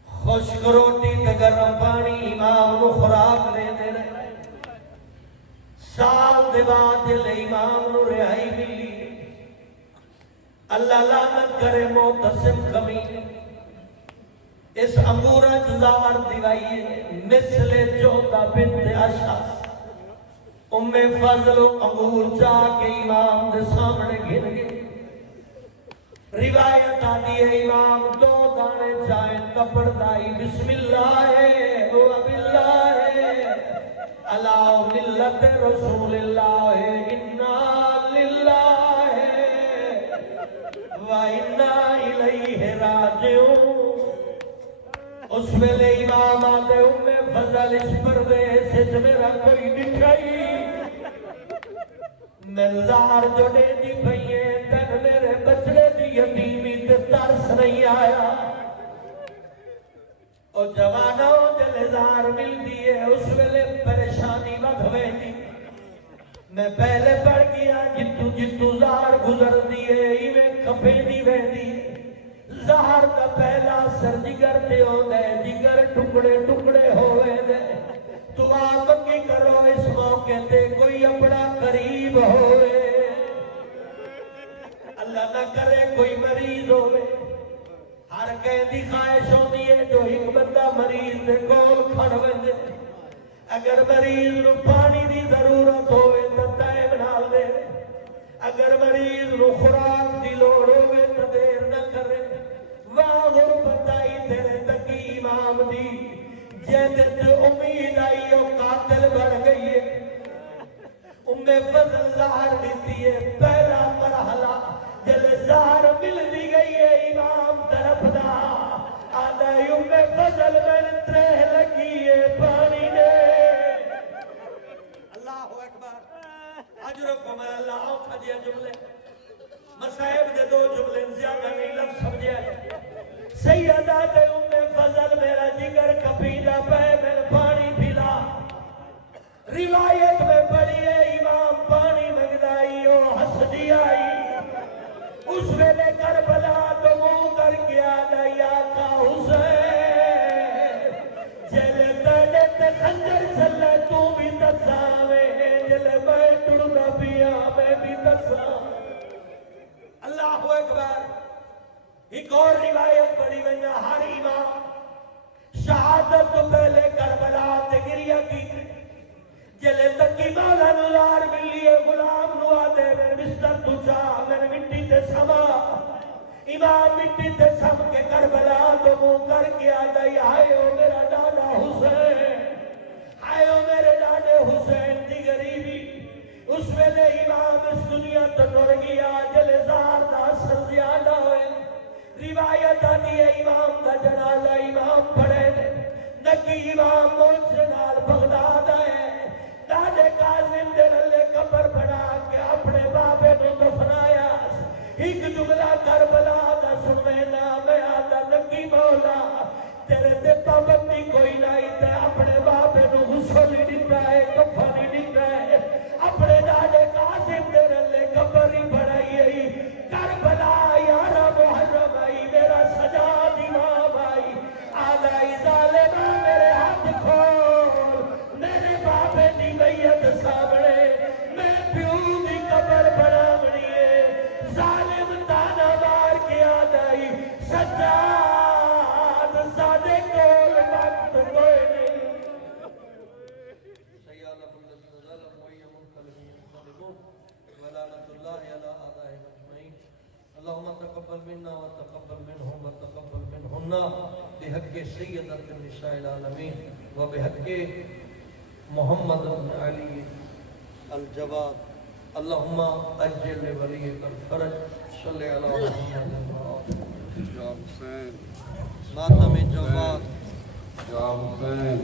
خشک روٹی تے گرم پانی امام نو خوراک دے دے رہے سال دے بعد جلے امام نو رہائی ملی اللہ لعنت کرے معتصم کمینے اس انگورہ جزار دیوائیے مثل جوتا بنت اشعث فضل و انگور چاہ کے امام دے سامنے گھن گئے روایت آتی ہے امام 2 دانے چاہیں کپڑ دائی بسم اللہ و باللہ علی ملت رسول اللہ انا للہ و انا الیہ راجعون اس ویلے امام آتے فضل اس پردیس سے میرا کوئی دکھائی ملدار جو دے دی بھئیے تن میرے بچڑے دی یتیمی تے ترس نہیں آیا اور جوانوں جلزار مل دیئے اس ویلے پریشانی بدھوے دی میں پہلے پڑھ گیا جتو زار گزر دیئے ایویں کپے دی وے دیئے زہر کا پہلا سر جگر تے ہو دے جگر ٹکڑے ٹکڑے ہوئے دے تو آپ کی کرو اس موقع تے کوئی اپنا قریب ہوئے اللہ نہ کرے کوئی مریض ہوئے ہر کہیں دی خواہش ہوتی ہے جو ایک بندہ مریض دے کول کھڑ وندے اگر مریض نو پانی دی ضرورت ہوئے تو ٹائم نال دے اگر مریض نو خوراک دی لوڑ ہوئے تو دیر نہ کرے واہ غربت آئی تیرے تکی امام دی جیدت امید آئی او قاتل بڑھ گئی ہے فضل زہر دیتی ہے پہلا مرحلہ جل زہر مل دی گئی ہے امام طرف دا آدھا فضل میں ترہ لگی ہے پانی دے اللہ اکبر اجرکم اللہ آؤ جی جملے مسائب دے 2 جملے زیادہ نہیں لفظ سمجھے سیدہ دے فضل میرا جگر کپیدہ پہ میرے پانی پھلا روایت میں پڑھی ہے امام پانی مگدائی او حسدی آئی اس ویلے کربلا تو منہ کر کے آدھائی آقا حسین جلے تیلے تے خنجر چلے تو بھی تساوے جلے میں ٹڑنا پیا میں بھی تساوے اللہ اکبر ایک اور روایت پڑھی وینا ہر امام شہادت تو پہلے کربلا تے گریہ کی جلے تکی مالا نلار ملیے غلام نوا دے میرے بستر تو چاہ میرے مٹی تے سما امام مٹی تے سم کے کربلا تو منہ کر کے آدھائی آئے ہو میرا ڈاڈا حسین آئے ہو میرے ڈاڈے حسین دی غریبی اس ویلے امام اس دنیا تو ٹر گیا جلے زار دا اثر زیادہ ہوئے روایت آتی ہے امام دا جنازہ امام پڑھے دے نکی امام موت سے نال بغداد آئے دادے کاظم دے رلے قبر بنا کے اپنے بابے نو دفنایا ایک جملہ کربلا دا سنوے نام آدھا نکی مولا تیرے تے پابندی کوئی نہیں تے اپنے اللهم تقبل منا وتقبل منهم وتقبل منهن بحق سيدة النساء العالمين وبحق محمد بن علي الجواد اللهم اجل لوليك الفرج صل على محمد یا حسین ماتم جواد یا حسین